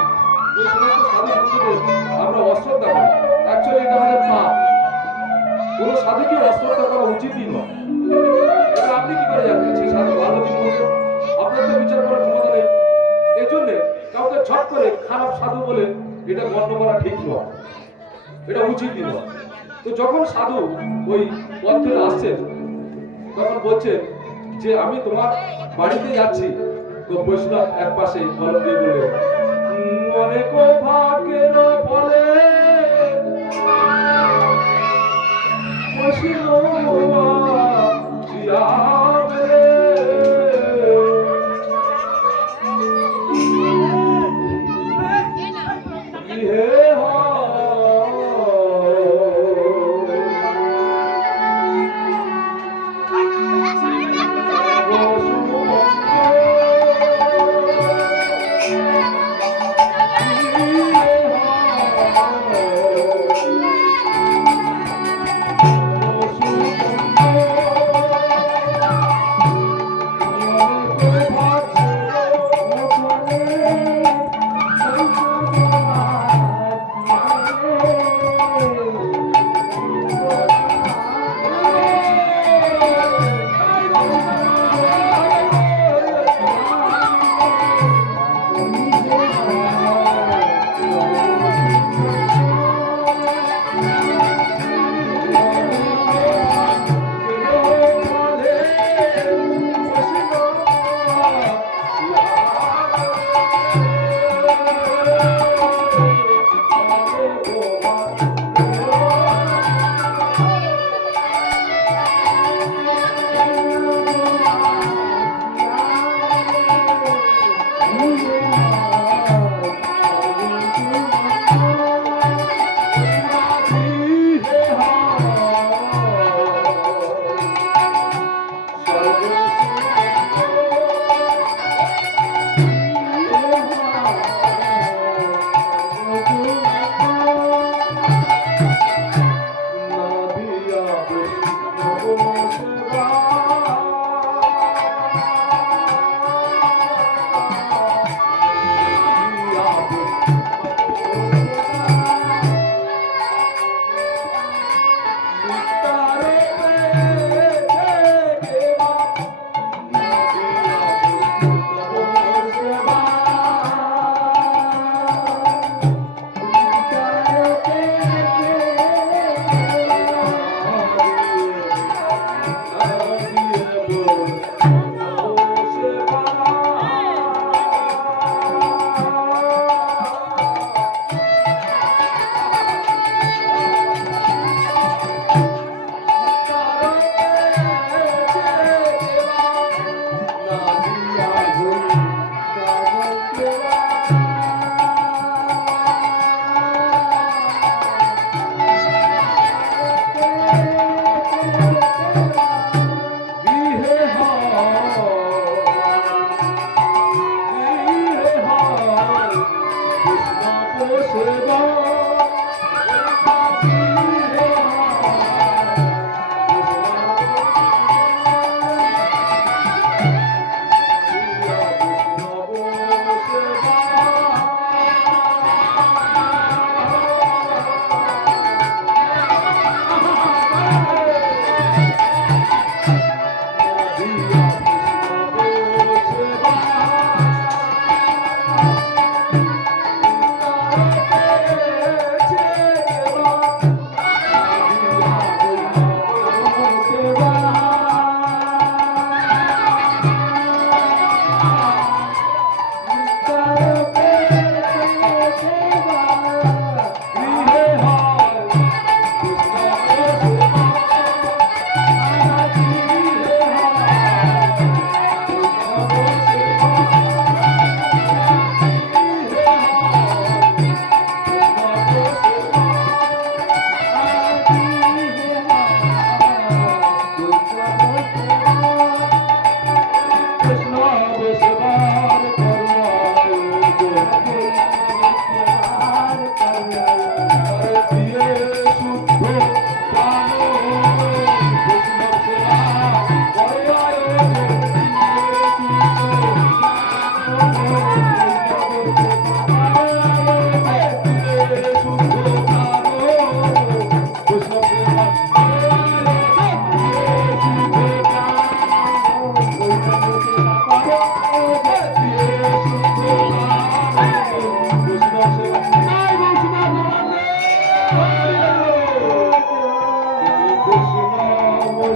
এই সমস্ত সাধু সন্তদের আমরা অশ্রদ্ধা করি। অ্যাকচুয়ালি এটা আমাদের পাপ। কোনো সাধুকে অশ্রদ্ধা করা উচিতই নয়। এটা আপনি কি করে জানবেন সেই সাধু ভালো কি মন্দ? আপনার তো বিচার করার ক্ষমতা নেই। এই জন্যে কাউকে ঝট করে খারাপ সাধু বলে এটা গণ্য করা ঠিক নয়, এটা উচিতই নয়। তো যখন সাধু ওই পথ থেকে আসছেন তখন বলছেন যে আমি তোমার বাড়িতে যাচ্ছি। তো বৈষ্ণব এক পাশে কলম দিয়ে বললেন, অনেক ভাগ্যের ফলে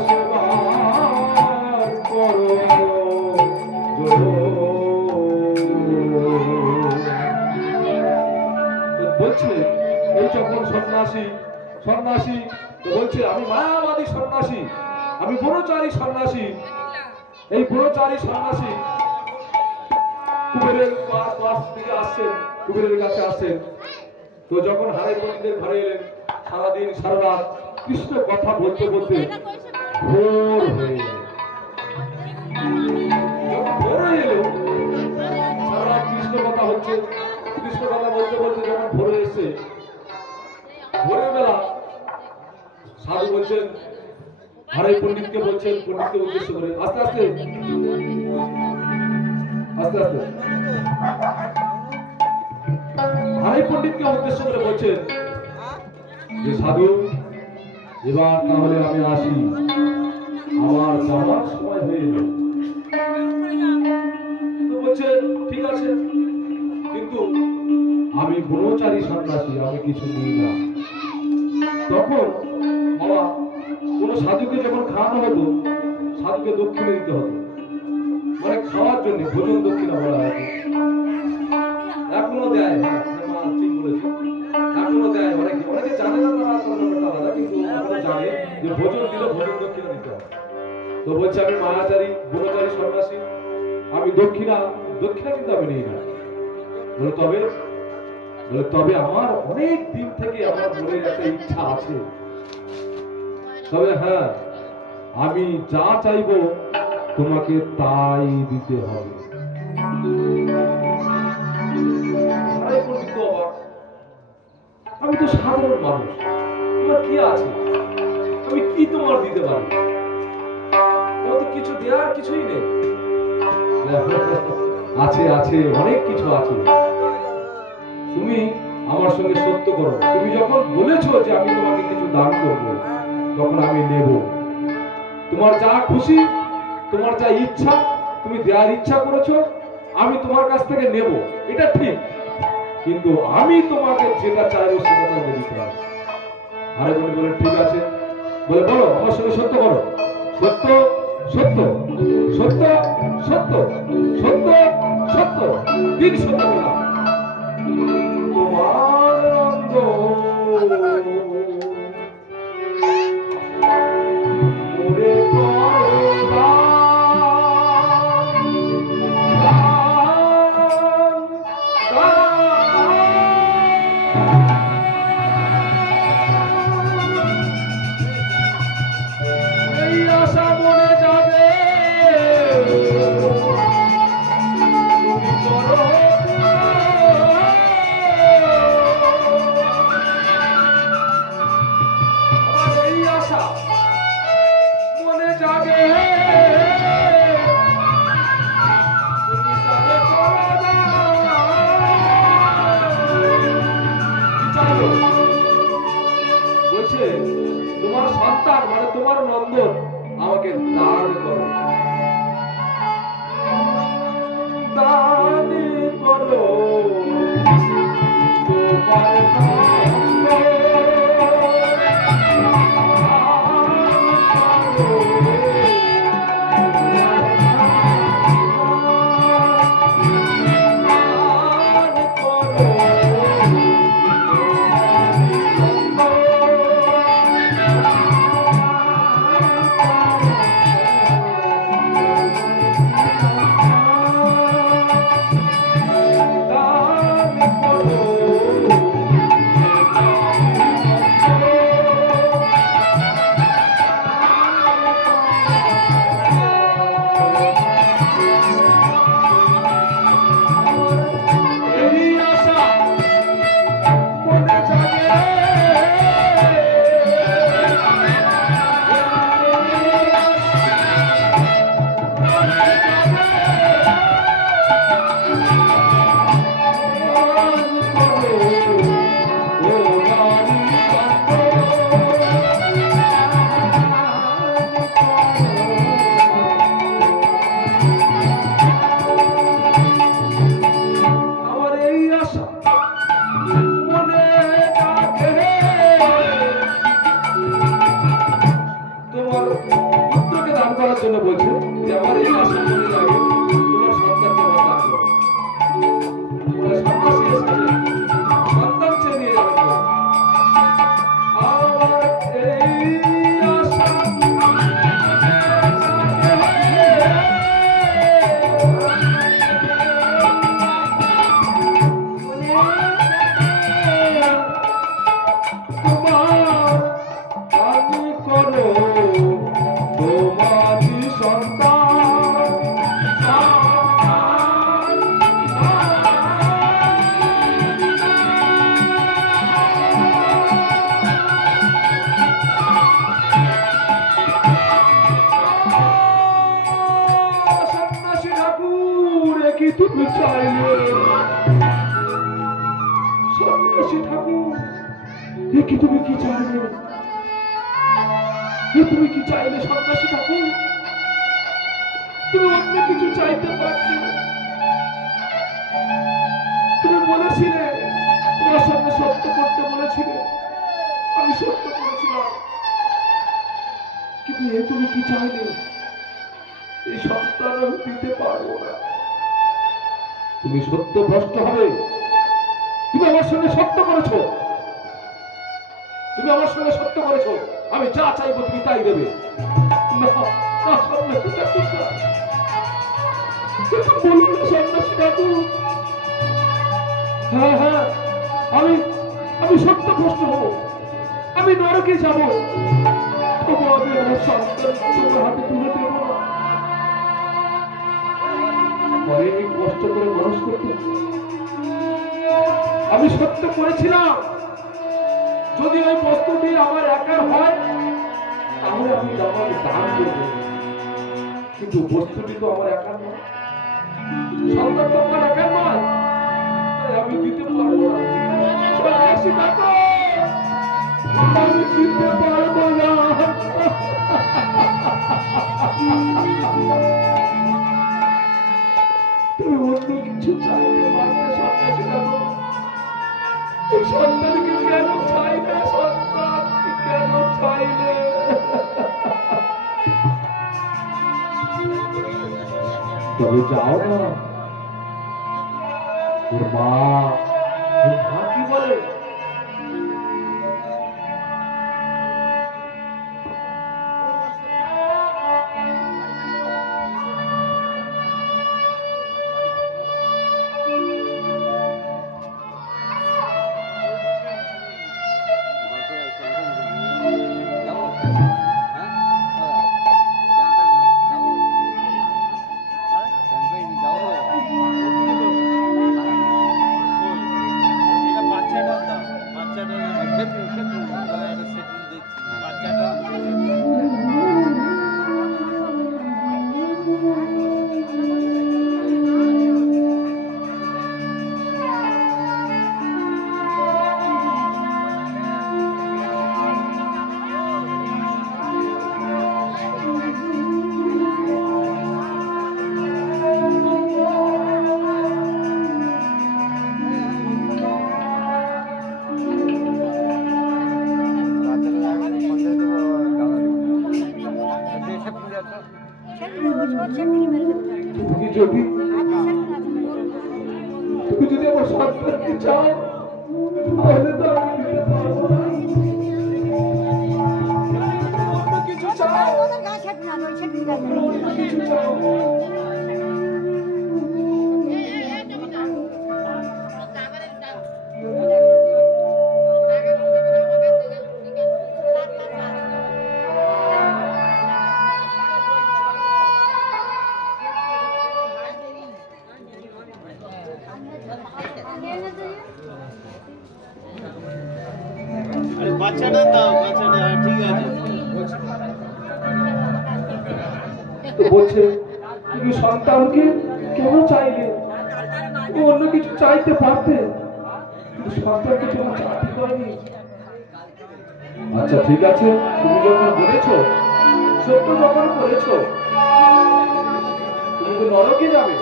সেবার করো বলছে এই যখন সন্ন্যাসী সন্ন্যাসী তো বলছে আমি মায়াবাদী সন্ন্যাসী, আমি ব্রহ্মচারী সন্ন্যাসী। এই ব্রহ্মচারী সন্ন্যাসী কুবেরের পাশ থেকে আসছেন, কুবেরের কাছে আসছেন। তো যখন হারাই পণ্ডিতের ঘরে এলেন, সারাদিন সারা রাত কৃষ্ণ কথা বলতে বলতে ভোর হয়ে এলো। যখন ভোর হয়ে এলো, সারা রাত কৃষ্ণ কথা হচ্ছে, কৃষ্ণ কথা বলতে বলতে যখন ভোর হয়ে এসছে, ভোরের বেলা সাধু বলছেন, হারাই পণ্ডিতকে বলছেন, পণ্ডিতকে উদ্দেশ্য করে আস্তে আস্তে আস্তে আস্তে হারাই পণ্ডিতকে উদ্দেশ্য করে বলছেন যে সাধু এবার তাহলে আমি আসি, আমার যাওয়ার সময় হয়ে এলো। তো বলছে ঠিক আছে, কিন্তু আমি ব্রহ্মচারী সন্ন্যাসী, আমি কিছু নিই না। তখন বাবা কোন সাধুকে যখন খাওয়ানো হতো, সাধুকে দক্ষিণা দিতে হতো, মানে খাওয়ার জন্য ভোজন দক্ষিণা বলা হয়। এখনো দেয়, হ্যাঁ মা ঠিক বলেছে, এখনো দেয়। অনেকে জানে না, তারা ব্যাপারটা আলাদা, কিন্তু এখনো জানে যে ভোজন দিলে ভোজন দক্ষিণা দিতে হয়। তো বলছে আমি মায়াচারী ব্রহ্মচারী সন্ন্যাসী, আমি দক্ষিণা কিন্তু আমি নিই না। তবে আমার অনেক দিন থেকে আমার মনে একটা ইচ্ছা আছে, তবে হ্যাঁ আমি যা চাইবো তোমাকে তাই দিতে হবে। আমি তো সাধারণ মানুষ, তোমার কি আছে, আমি কি তোমার দিতে পারি? তোমার তো কিছু দেওয়ার কিছুই নেই। আছে আছে, অনেক কিছু আছে। তুমি আমার সঙ্গে সত্য করো, তুমি যখন বলেছো যে আমি তোমাকে কিছু দান করব, তখন আমি নেব। তোমার যা খুশি, তোমার যা ইচ্ছা, তুমি দেওয়ার ইচ্ছা করেছো, আমি তোমার কাছ থেকে নেব, এটা ঠিক। কিন্তু আমি তোমাকে যেটা চাইবো সেটা তোমাকে দিতে হবে। আরে বলে ঠিক আছে, বলো আমার সঙ্গে সত্য করো। সত্য সত্য সত্য সত্য সত্য সত্য, দিন সত্য বললাম। তোমার অন্ধ ওরে এই আশা মনে যাবে মনে যাবে বলছে তোমার সন্তান মানে তোমার নন্দন আমাকে দান করো, দান করো তোমার তোমার পুত্রকে দান করার জন্য বলছে যে আমার এই আশা মনে লাগে তোমার সন্তানকে আমার দান করো। বলে সন্ন্যাসী এসেছে, সন্তান চেয়ে নিয়ে যাবেন বলে। আমার এই আশা তুমি চাইলে সন্ন্যাসী ঠাকুর দেখি তুমি কি চাইলে তুমি কি চাইলে সন্ন্যাসী ঠাকুর তুমি অন্য কিছু চাইতে পারতে তুমি বলেছিলে তোমার সঙ্গে সত্য করতে বলেছিলে আমি সত্য করেছিলাম কিন্তু এ তুমি কি চাইলে এই সন্তান আমি দিতে পারবো না তুমি সত্য ভ্রষ্ট হবে তুমি আমার সঙ্গে সত্য করেছো তুমি আমার সঙ্গে সত্য করেছো আমি যা চাইবো তুমি তাই দেবে না না সন্ন্যাসী ঠাকুর না বলুন না সন্ন্যাসী ঠাকুর হ্যাঁ হ্যাঁ আমি আমি সত্য ভ্রষ্ট হবো আমি নরকে যাব তবু আমি আমার সন্তান তোমার হাতে তুলে দেবো না অনেক কষ্ট করে মানুষ করতে আমি সত্য করেছিলাম যদি ওই বস্তুটি আমার একার হয় তাহলে আমি আমাকে দান করব কিন্তু বস্তুটি তো আমার একার নয় সন্তান তো আমার একার নয় তাই আমি দিতে পারবো না সন্ন্যাসী ঠাকুর, আমি দিতে পারবো না তুমি অন্য কিছু চাইতে পারবে সন্ন্যাসী ঠাকুর এই সন্তানকে কেন চাইলে সন্তানকে কেন চাইলে তবে যাও না ওর মা কি বলে তুমি যদি আমার সন্তানকে চাও তাহলে তো আমি দিতে পারবো না কিছু চাও কিছু চাও বাচ্চাটা দাও বাচ্চাটা ঠিক আছে তো বলছে তুমি সন্তানকে কেন চাইলে তুমি অন্য কিছু চাইতে পারতে কিন্তু সন্তানকে তোমার চাইতে পারেনি আচ্ছা ঠিক আছে তুমি যখন বলেছো সত্য যখন করেছো তুমি তো নরকে যাবে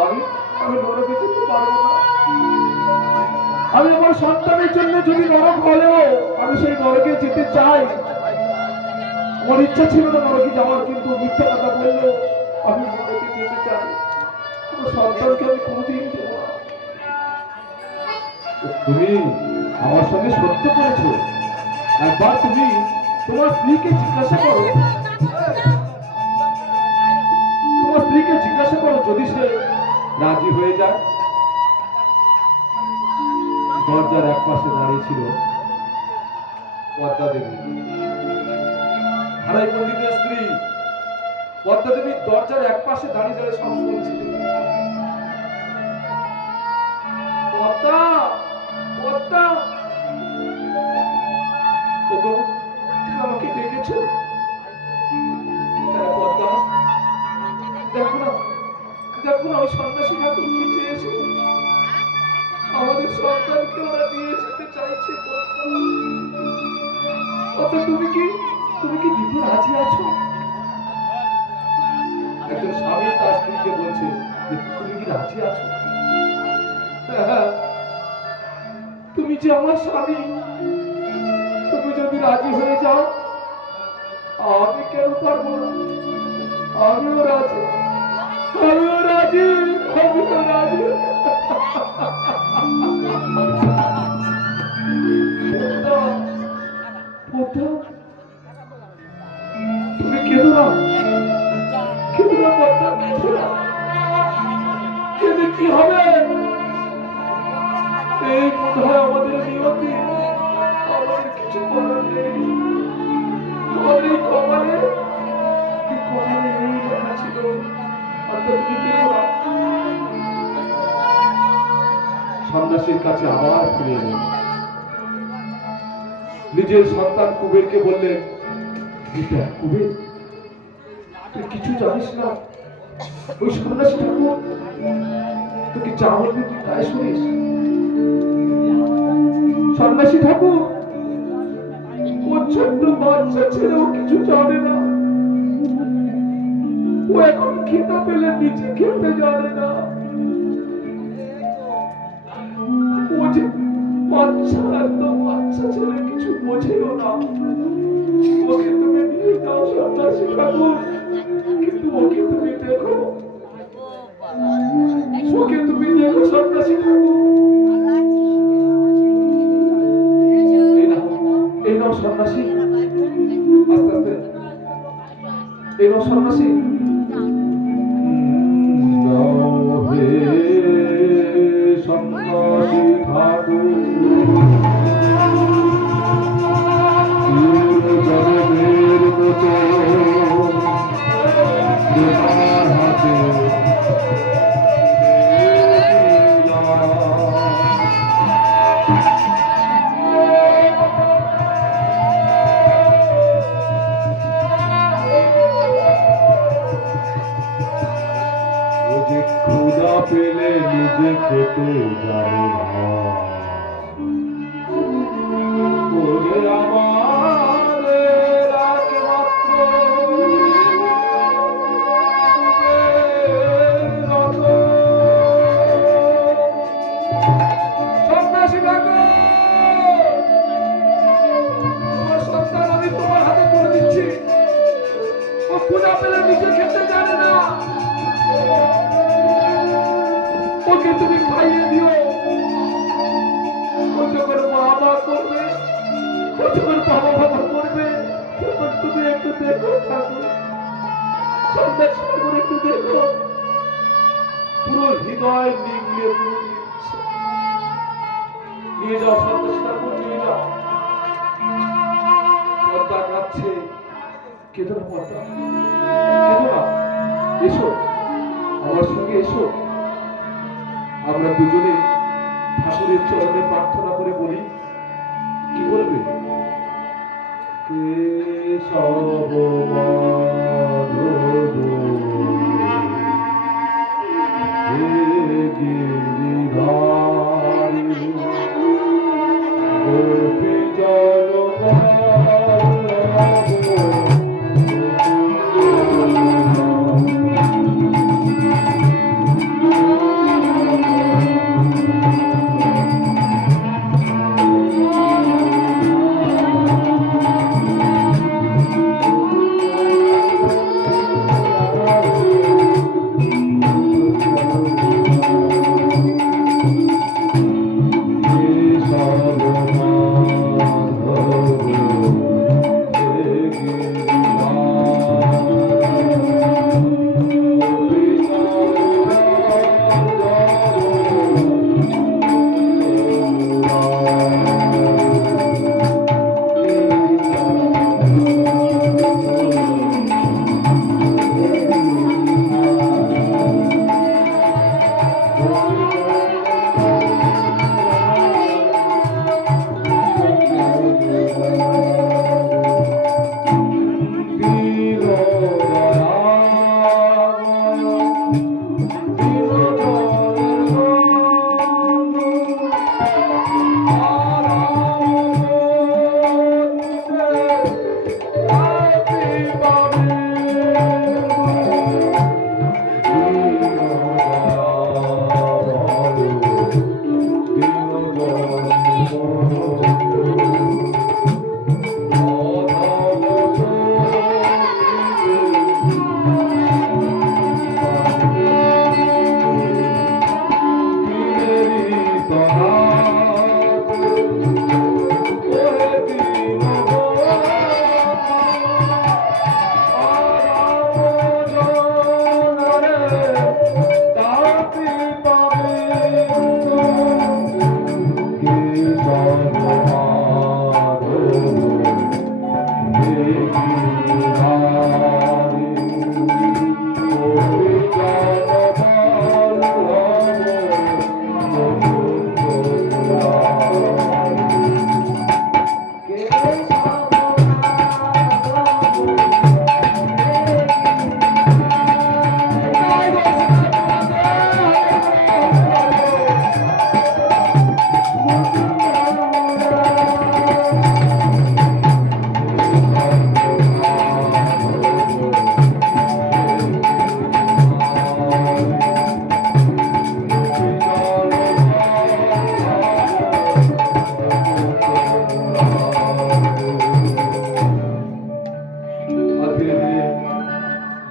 আমি আমি নরকে যেতে পারবো না আমি আমার সন্তানের জন্য যদি নরক হলেও আমি সেই নরকে যেতে চাই আমার ইচ্ছা ছিল না নরকে যাওয়ার, কিন্তু মিথ্যা কথা বললো আমি নরকে যেতে চাই। আমার সন্তানকে আমি কোনোদিন দেব না। তুমি আমার সঙ্গে সত্য করেছো। একবার তুমি তোমার স্ত্রীকে জিজ্ঞাসা করো, তোমার স্ত্রীকে জিজ্ঞাসা করো, যদি সে রাজি হয়ে যায়। দরজার এক পাশে দাঁড়িয়ে ছিল পদ্মা দেবী, হারাই পণ্ডিতের স্ত্রী পদ্মা দেবী। দরজার এক পাশে দাঁড়িয়ে দাঁড়িয়ে সব শুনছিলেন। পদ্মা, পদ্মা, ওগো, তুমি আমাকে ডেকেছো? হ্যাঁ পদ্মা, দেখো না, দেখো না, ওই সন্ন্যাসী ঠাকুর কি চেয়েছে। আমাদের সন্তানকে ওরা দিয়ে যেতে চাইছে। পদ্মা, তুমি কি দিতে রাজি আছো? একজন স্বামী তার স্ত্রীকে বলছে যে তুমি কি রাজি আছো? হ্যাঁ, তুমি যে আমার স্বামী, তুমি যদি রাজি হয়ে যাও, আমি কেন পারবো না? আমিও রাজি, আমিও রাজি, আমিও রাজি। তুমি কেঁদো না, কেঁদো না পদ্মা, কেঁদো না। কেঁদে কি হবে? এই মনে হয় আমাদের নিয়তি, আমাদের কিছু করার নেই। আমাদের এই কপালে এই লেখা ছিল। অর্থাৎ তুমি কেঁদো না। সন্ন্যাসীর কাছে আবার ফিরে এলেন। নিজের সন্তান কুবেরকে বললেন, কুবের, তুই কিছু জানিস না? ওই সন্ন্যাসী ঠাকুর তোকে যা বলবে তুই তাই শুনিস। সন্ন্যাসী ঠাকুর ও ছোট্ট বাচ্চা ছেলেও কিছু জানে না। ও এখন খিদা পেলে নিচে খেতে জানে না। ও যে বাচ্চা, একদম বাচ্চা ছেলে, কিছু বোঝেও না। ওকে তুমি নিয়ে যাও সন্ন্যাসী ঠাকুর, কিন্তু ওকে তুমি দেখো, ওকে তুমি দেখো সন্ন্যাসী ঠাকুর। এই নাও সন্ন্যাসী, আস্তে আস্তে, এই নাও সন্ন্যাসী। সন্ন্যাসী ঠাকুর জগতের মতো তোমার হাতে ক্ষুধা পেলে নিজে খেতে জানে না। ওরে আমার একমাত্র সন্ন্যাসী ঠাকুর, তোমার সন্তান আমি তোমার হাতে তুলে দিচ্ছি। ও ক্ষুধা পেলে নিজে খেতে জানে না, ওকে তুমি খাইয়ে দিও। ও যখন মা করবে, ও যখন বাবা করবে, তখন তুমি একটু দেখো ঠাকুর, সন্ন্যাসী ঠাকুর একটু দেখো। পুরো হৃদয় নিংড়ে নিয়ে যাও সন্ন্যাসী ঠাকুর, নিয়ে যাও। পদ্মা কাঁদছে, কেঁদো না পদ্মা, কেঁদো না, এসো আমার সঙ্গে, এসো। আমরা দুজনে ঠাকুরের চরণে প্রার্থনা করে বলি, কি বলবে? কেশব মাধব হে গিরিধারী গোপী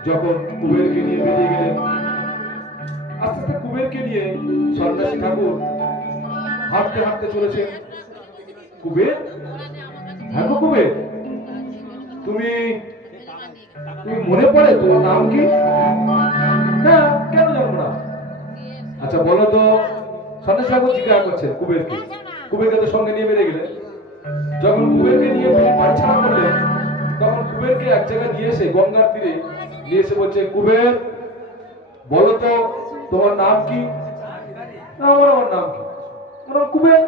যখন কুবেরকে নিয়ে বেরিয়ে গেলেন, আস্তে আস্তে কুবেরকে নিয়ে সন্ন্যাসী ঠাকুর হাঁটতে হাঁটতে চলেছেন। কুবের, হ্যাঁ গো কুবের, তুমি তুমি মনে পড়ে তোমার নাম কি? হ্যাঁ, কেন জানবো না? আচ্ছা বলো তো। সন্ন্যাসী ঠাকুর জিজ্ঞাসা করছে কুবেরকে। কুবেরকে তো সঙ্গে নিয়ে বেরিয়ে গেলেন। যখন কুবেরকে নিয়ে বাড়ি ছাড়া করলেন, তখন কুবেরকে এক জায়গায় নিয়ে এসে গঙ্গার তীরে নিয়ে এসে বলছে, কুবের বলো তো তোমার নাম কি? না, আমার নাম কি? আমার নাম কুবের।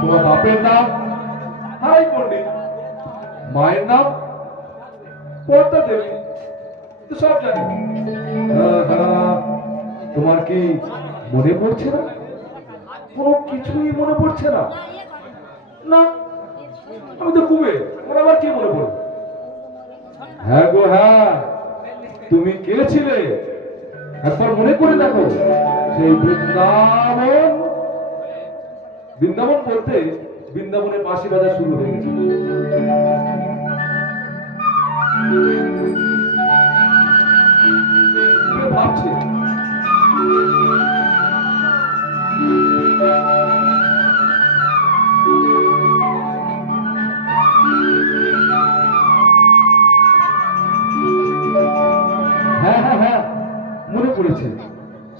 তোমার বাপের নাম? হাই পণ্ডিত। মায়ের নাম? পদ্মা দেবী। তো সব জানি। তোমার কি মনে পড়ছে না? কোনো কিছুই মনে পড়ছে না? না, আমি তো কুবের, ওর আবার কি মনে পড়বে? হ্যাঁ গো হ্যাঁ, তুমি কে ছিলে? একবার মনে করে দেখো। সেই বৃন্দাবন। বৃন্দাবন বলতে বৃন্দাবনে বাঁশি বাজা শুরু হয়ে গেছে। ভাবছে হ্যাঁ হ্যাঁ হ্যাঁ, মনে পড়েছে।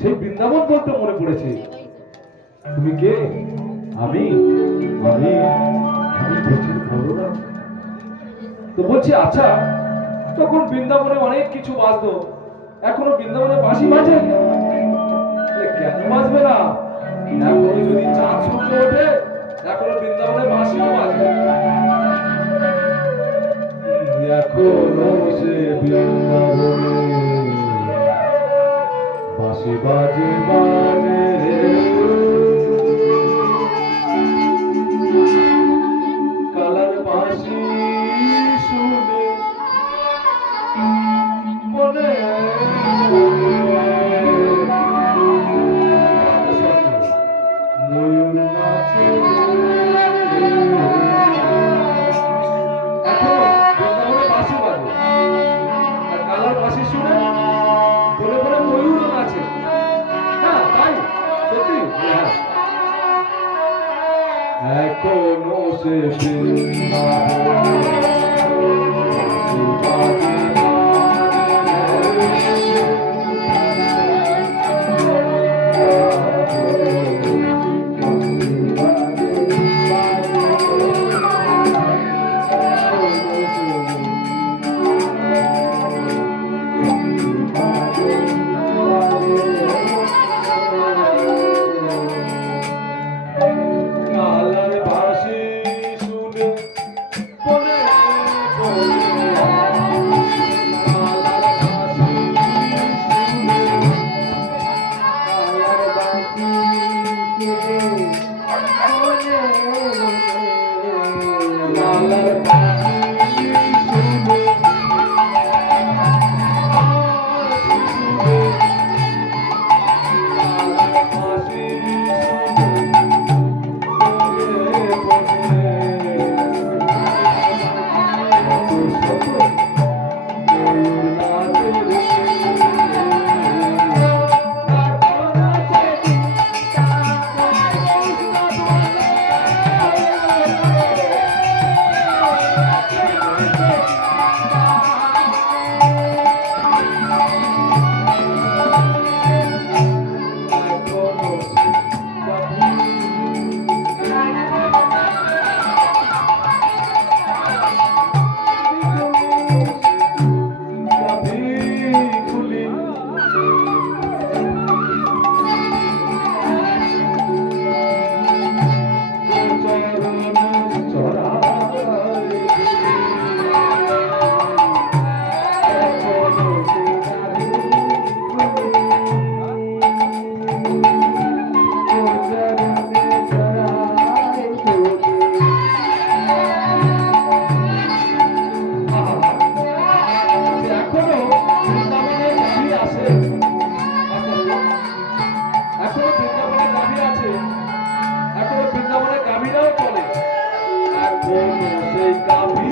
সেই বৃন্দাবন বলতে মনে পড়েছে। তুমি কে? আমি আমি আমি বলছি বলো না। তো বলছি আচ্ছা, তখন বৃন্দাবনে অনেক কিছু বাজতো, এখনো বৃন্দাবনে বাঁশি বাজে? কেন বাজবে না? এখনো যদি চাঁদ সূর্য ওঠে, এখনো বৃন্দাবনে বাঁশিও বাজে। এখনো সে বৃন্দাবনে বাঁশি বাজে বাজে। কালার বাঁশি শুনে মনে ময়ূর নাচে। সেই কাবি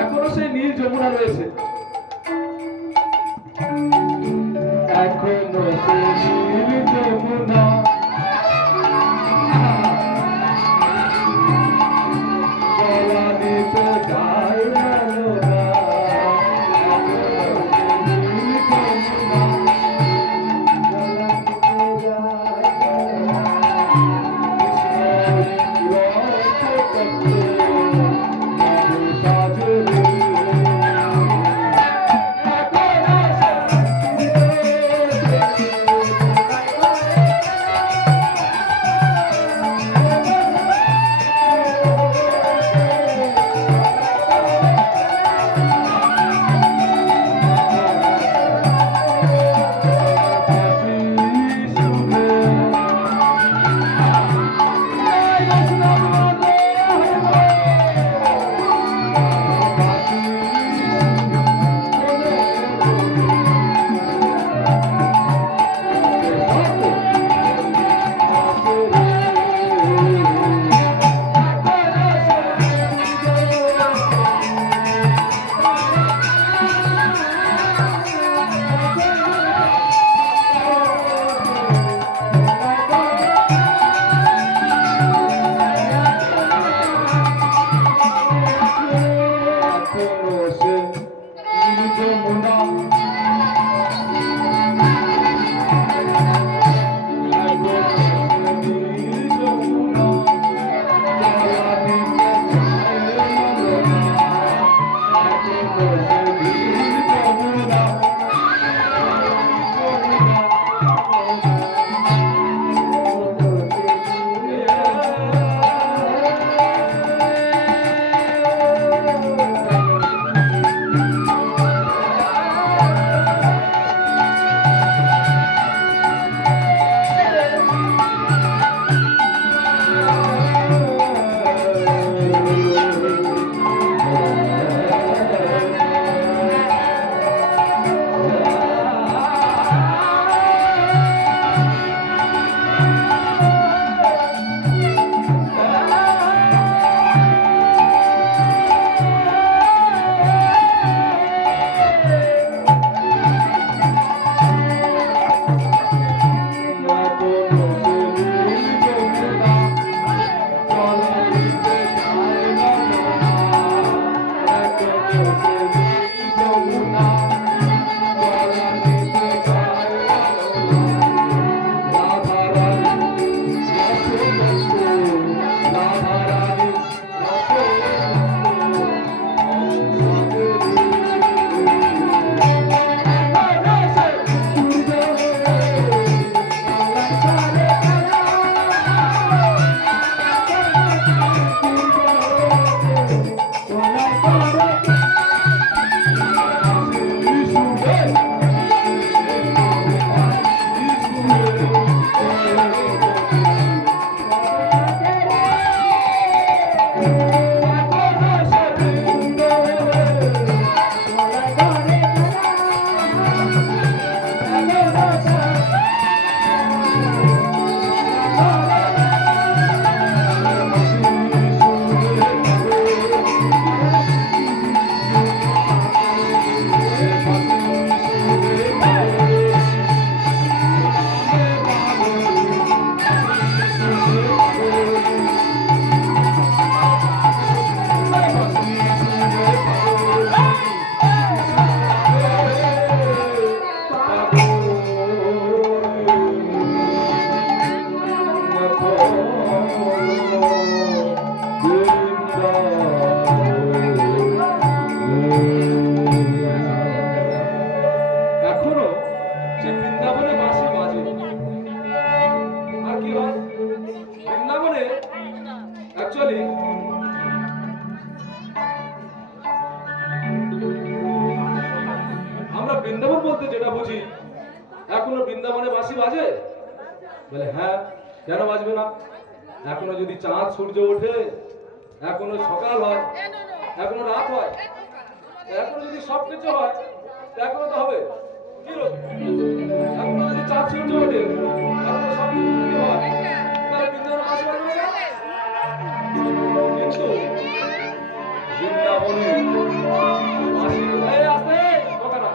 এখনো সেই নীল যমুনা রয়েছে এখনো সেই নীল যমুনা জলানিতে যায় না অ্যাকচুয়ালি আমরা বৃন্দাবন বলতে যেটা বুঝি, এখনো বৃন্দাবনে বাঁশি বাজে? বলে হ্যাঁ, কেন বাজবে না? এখনো যদি চাঁদ সূর্য ওঠে, এখনো সকাল হয়, এখনো রাত হয়, এখনো যদি সবকিছু হয়, এখনো তো হবে। কি রোগ? এখনো যদি চাঁদ সূর্য ওঠে, এখনো সবকিছু যদি হয়, তাহলে বৃন্দাবনে বাঁশি বাজবে না? কিন্তু বৃন্দাবনে বাঁশি আসে বোকারা,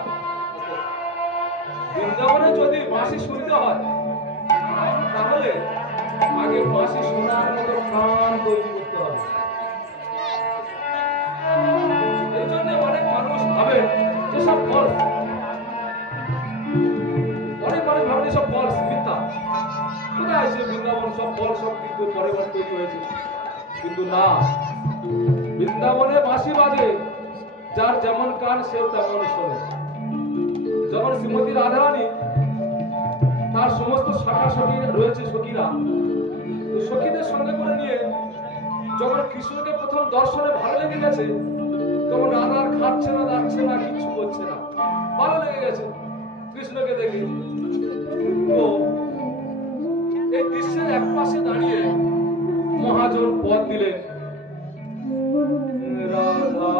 বৃন্দাবনে যদি বাঁশি শুনতে হয়, তাহলে আগে বাঁশি শোনার মতো প্রাণ তৈরি করতে হবে। এই জন্য অনেক মানুষ ভাবে যে সব ফলস, অনেক মানুষ ভাবে সব ফলস, মিথ্যা। কোথায় আছে বৃন্দাবন? সব ফল সব কিন্তু পরে পরে তৈরি হয়েছে। কিন্তু না, বৃন্দাবনে বাঁশি বাজে, যার যেমন কান সেও তেমন শোনে। যখন শ্রীমতী রাধারানী তার সমস্ত শাখা সখী রয়েছে সখীরা, সখীদের সঙ্গে করে নিয়ে যখন কৃষ্ণকে প্রথম দর্শনে ভালো লেগে গেছে, তখন রাধার খাচ্ছে না, যাচ্ছে না, কিচ্ছু করছে না, ভালো লেগে গেছে কৃষ্ণকে দেখে। তো এই দৃশ্যের এক পাশে দাঁড়িয়ে মহাজন পদ দিলেন, রাধা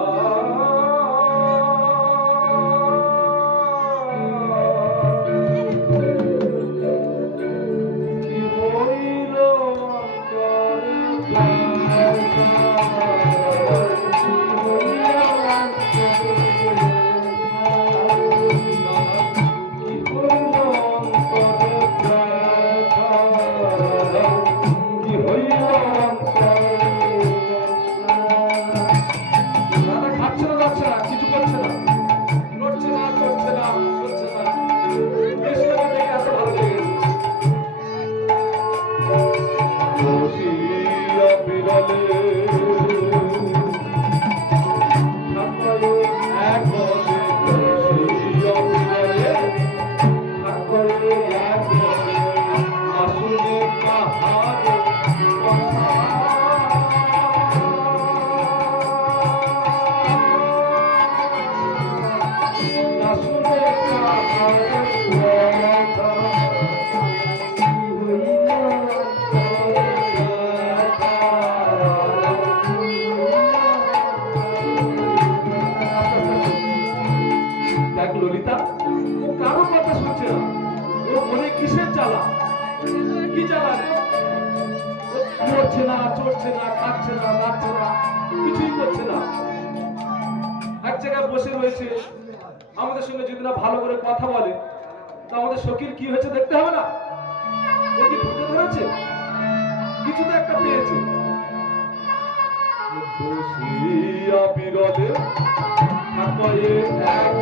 ললিতা, ও কারো কথা শুনছে না। ও মনে কিসের জ্বালা? কি জ্বালা রে? মরছে না, চড়ছে না, খাচ্ছে না, নাচছে না, কিছুই করছে না। এক জায়গায় বসে রয়েছে, আমাদের সঙ্গে যদি না ভালো করে কথা বলে, তা আমাদের সখীর কি হয়েছে দেখতে হবে না? ও কি ঢুকে ধরেছে? কিছু তো একটা পেয়েছে। বসিয়া বিরলে থাকয়ে এক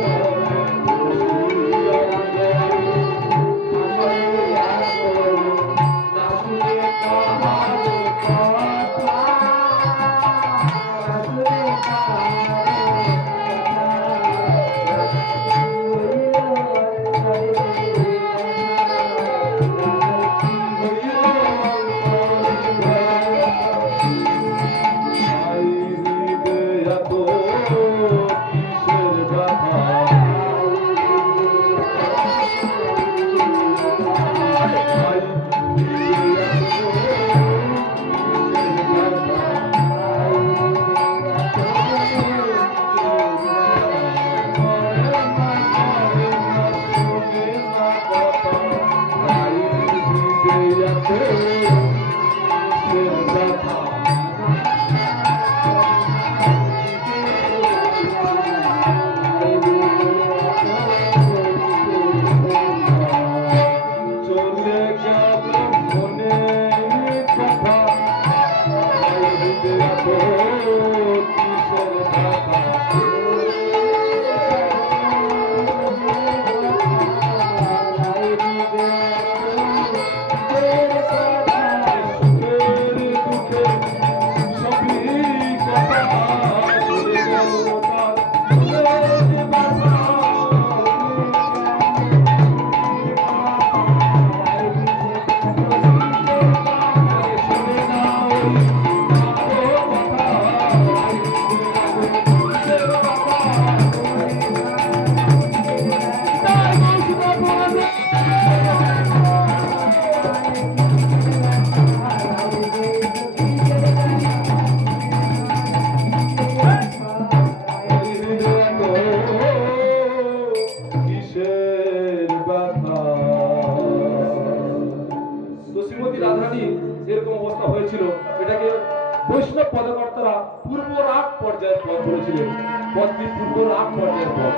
বৈষ্ণব পদকর্তারা পূর্ব রাগ পর্যায়ের পদ বলেছিলেন। পদটি পূর্ব রাগ পর্যায়ের পদ।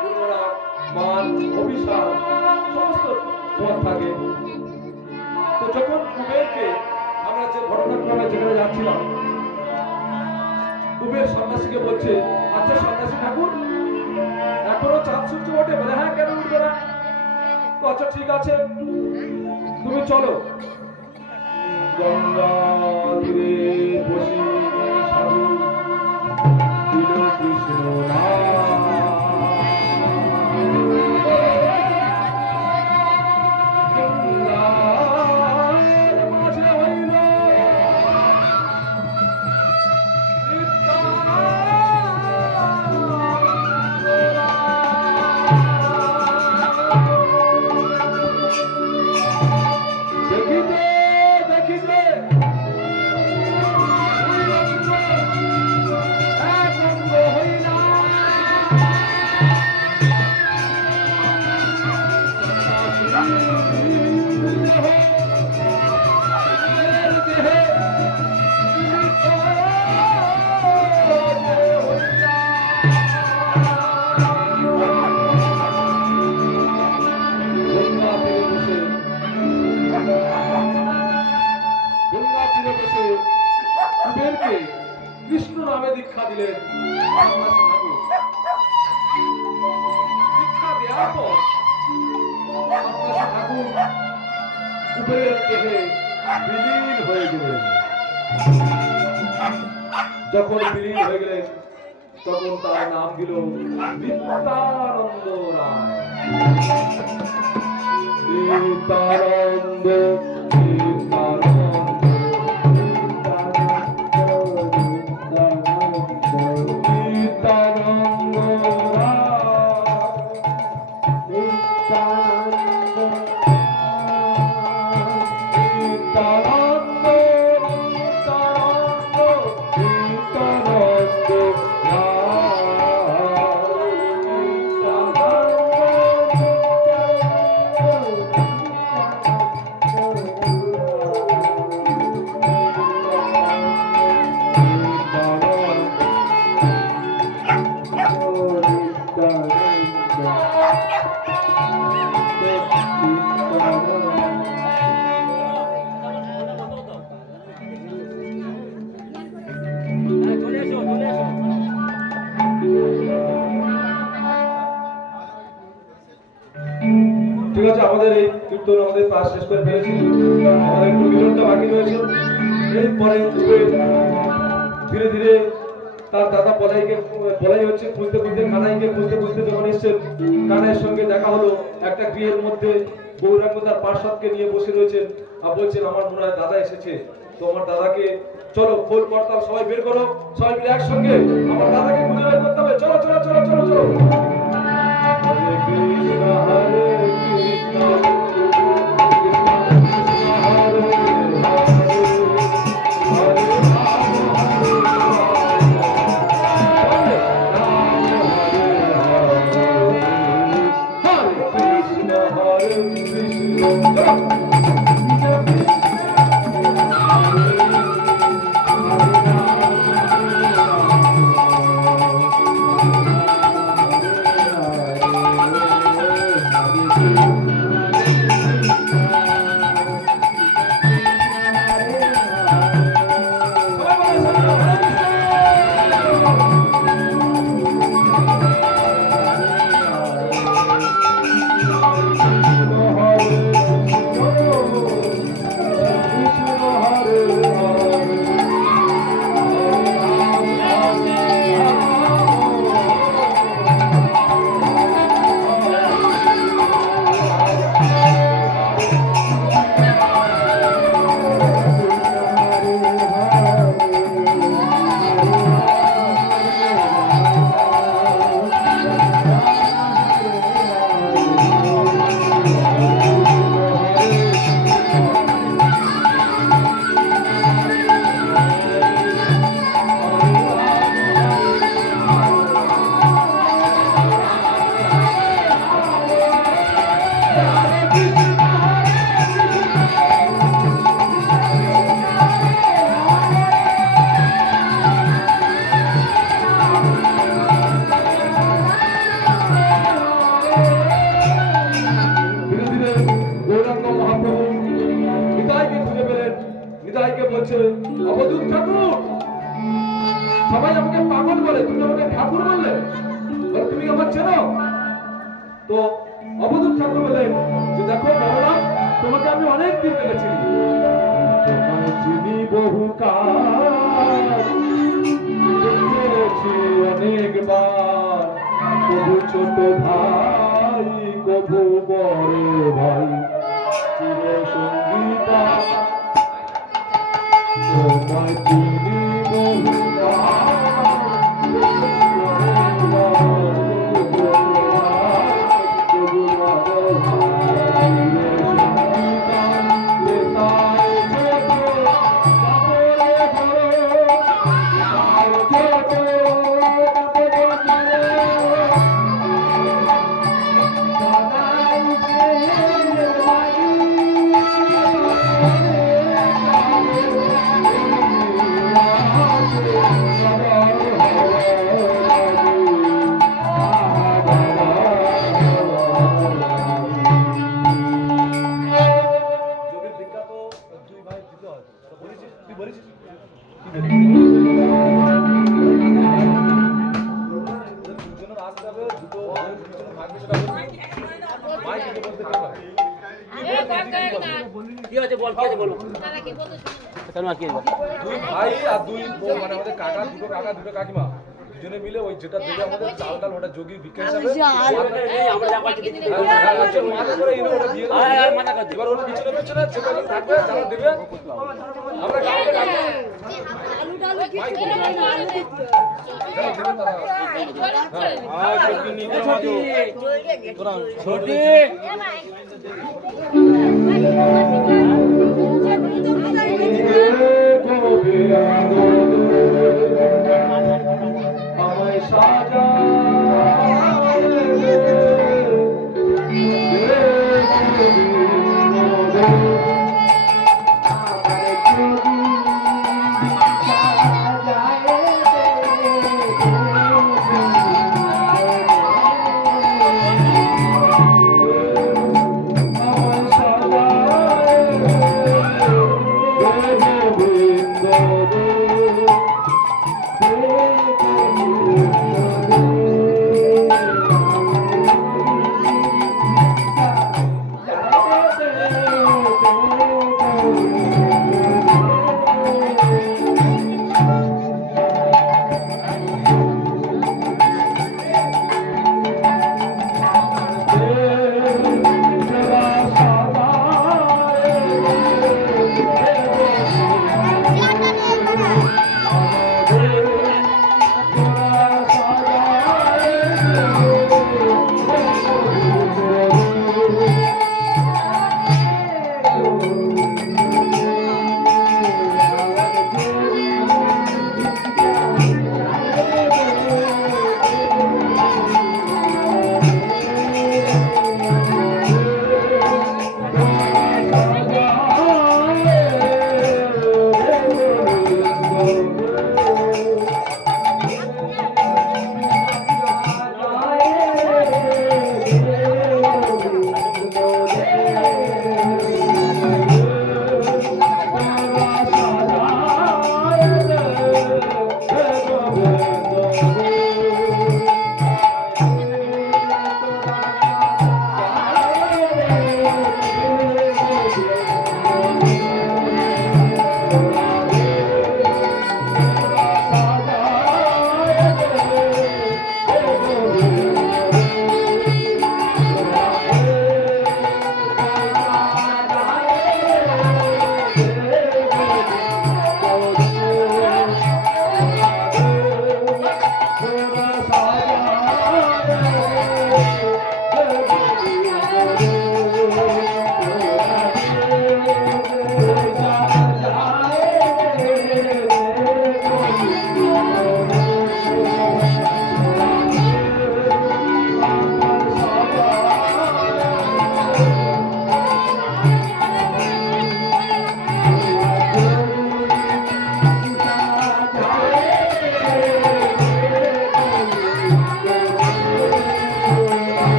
পূর্ব রাগ, মান, অভিশাপ সমস্ত পদ থাকে। তো যখন কুবেরকে আমরা যে ঘটনাক্রমে যেখানে যাচ্ছিলাম, কুবের সন্ন্যাসীকে বলছে, আচ্ছা সন্ন্যাসী ঠাকুর, এখনো চাঁদ সূর্য ওঠে? বলে হ্যাঁ, কেন উঠবে না? তো আচ্ছা ঠিক আছে, তুমি চলো গঙ্গা তীরে বসি সাধু দিল কৃষ্ণ কৃষ্ণ নামে দীক্ষা দিলেন সন্ন্যাসী ঠাকুর। দীক্ষা দেওয়ার পর সন্ন্যাসী ঠাকুর কুবেরের দেহে বিলীন হয়ে গেলেন। যখন বিলীন হয়ে গেলেন তখন তার নাম দিল নিত্যানন্দ রায়। নিত্যানন্দ ঠিক আছে, আমাদের এই কীর্তন আমাদের পাশ শেষ করে ফেলেছি। আমাদের একটু বিলনটা বাকি রয়েছে। এরপরে ধীরে ধীরে তার দাদা বলাই হচ্ছে খুঁজতে খুঁজতে, কানাইকে খুঁজতে খুঁজতে যখন এসছেন, কানাইয়ের সঙ্গে দেখা হলো। একটা গৃহের মধ্যে গৌরাঙ্গ তার পার্শ্বদকে নিয়ে বসে রয়েছেন আর বলছেন, আমার মনে হয় দাদা এসেছে। তো আমার দাদাকে চলো খোল করতাল সবাই বের করো, সবাই মিলে একসঙ্গে আমার দাদাকে খুঁজে বের করতে হবে। চলো চলো চলো চলো চলো। হরে কৃষ্ণ হরে কৃষ্ণ বলছে অবধূত ঠাকুর। সবাই আমাকে পাগল বলে, তুমি আমাকে ঠাকুর বললে, বলে তুমি আমার চেনো? তো অবধূত ঠাকুর বললেন যে দেখো বলরাম, তোমাকে আমি অনেক দিন থেকে চিনি, তোমায় চিনি বহুকাল, দেখেছি অনেকবার, কবু ছোট ভাই কবু বড় ভাই, চির সঙ্গীতা তোমায় চিনি কি হয়েছে বল, কি হয়েছে বলো। কেন আর কি হয়েছে? দুই ভাই আর দুই বউ, মানে আমাদের কাকা, দুটো কাকা দুটো কাকিমা, দুজনে মিলে ওই যেটা দেবে আমাদের চাল ডাল, ওটা যোগী ভিক্ষা হিসাবে আমরা যা পাচ্ছি দিতে দিতে। মাথা করে এনে ওটা দিয়ে দেবো। মাথা করে দিই। এবার ওর পিছনে পিছনে যেটা লোক থাকবে, যারা দেবে আমরা কাউকে ডাকবো, যারা দেবে তারা ছোটি আমায় সাজা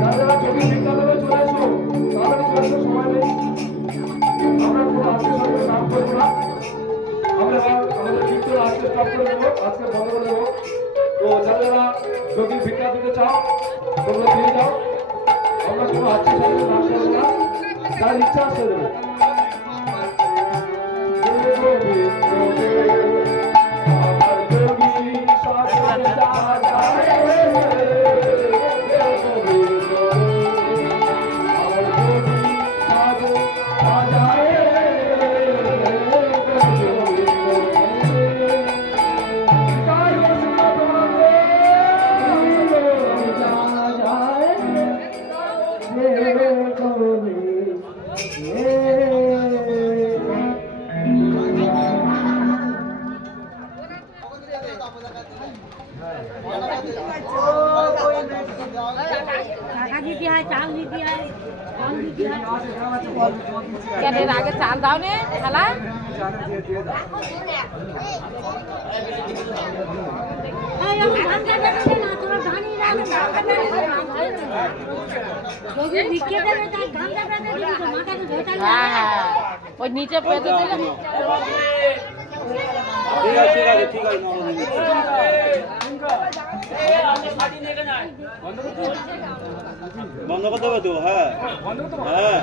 দাদারা ছবি বিজ্ঞাপনে চলে এসো, তাড়াতাড়ি চলে এসো, সময় নেই। আমরা কোনো আজকে সঙ্গে নাম করবো না, আমরা আমাদের কীর্তন আজকে স্টপ করে দেবো, আজকে বন্ধ করে দেবো। তো যারা যারা যোগীর ভিক্ষা দিতে চাও তোমরা দিয়ে যাও, আমরা কোনো আজকে সঙ্গে নাম করবো না, যার ইচ্ছা আছে দেবো। টাকা দিতে হয়, চাল দিতে হয়, ফল দিতে হয়। কেন এর আগে চাল দাও নে খালা? এই আমি ধান কাটা দেবে না, তোরা ধানই রাখো, ধান কাটা দেবে না, যদি ভিক্ষে দেবে তার ধান কাটা দেবে, মাথাকে ধোতা না। ওই নিচে পেতে দিলে ঠিক আছে বন্ধ করে দেবে তো। হ্যাঁ হ্যাঁ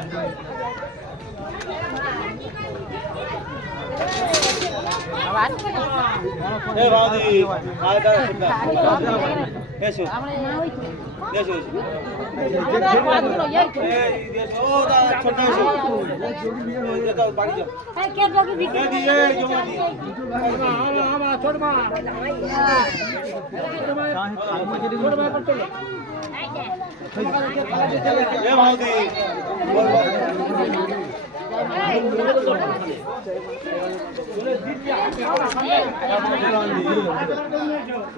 এ বাদি আয়টা এসো এসো ও দাদা ছোট এসো বাড়ি যাও কে যোগী ভিক্ষে এই দিয়ে জমা দিয়ে ছোট মা এ বাদি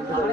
বল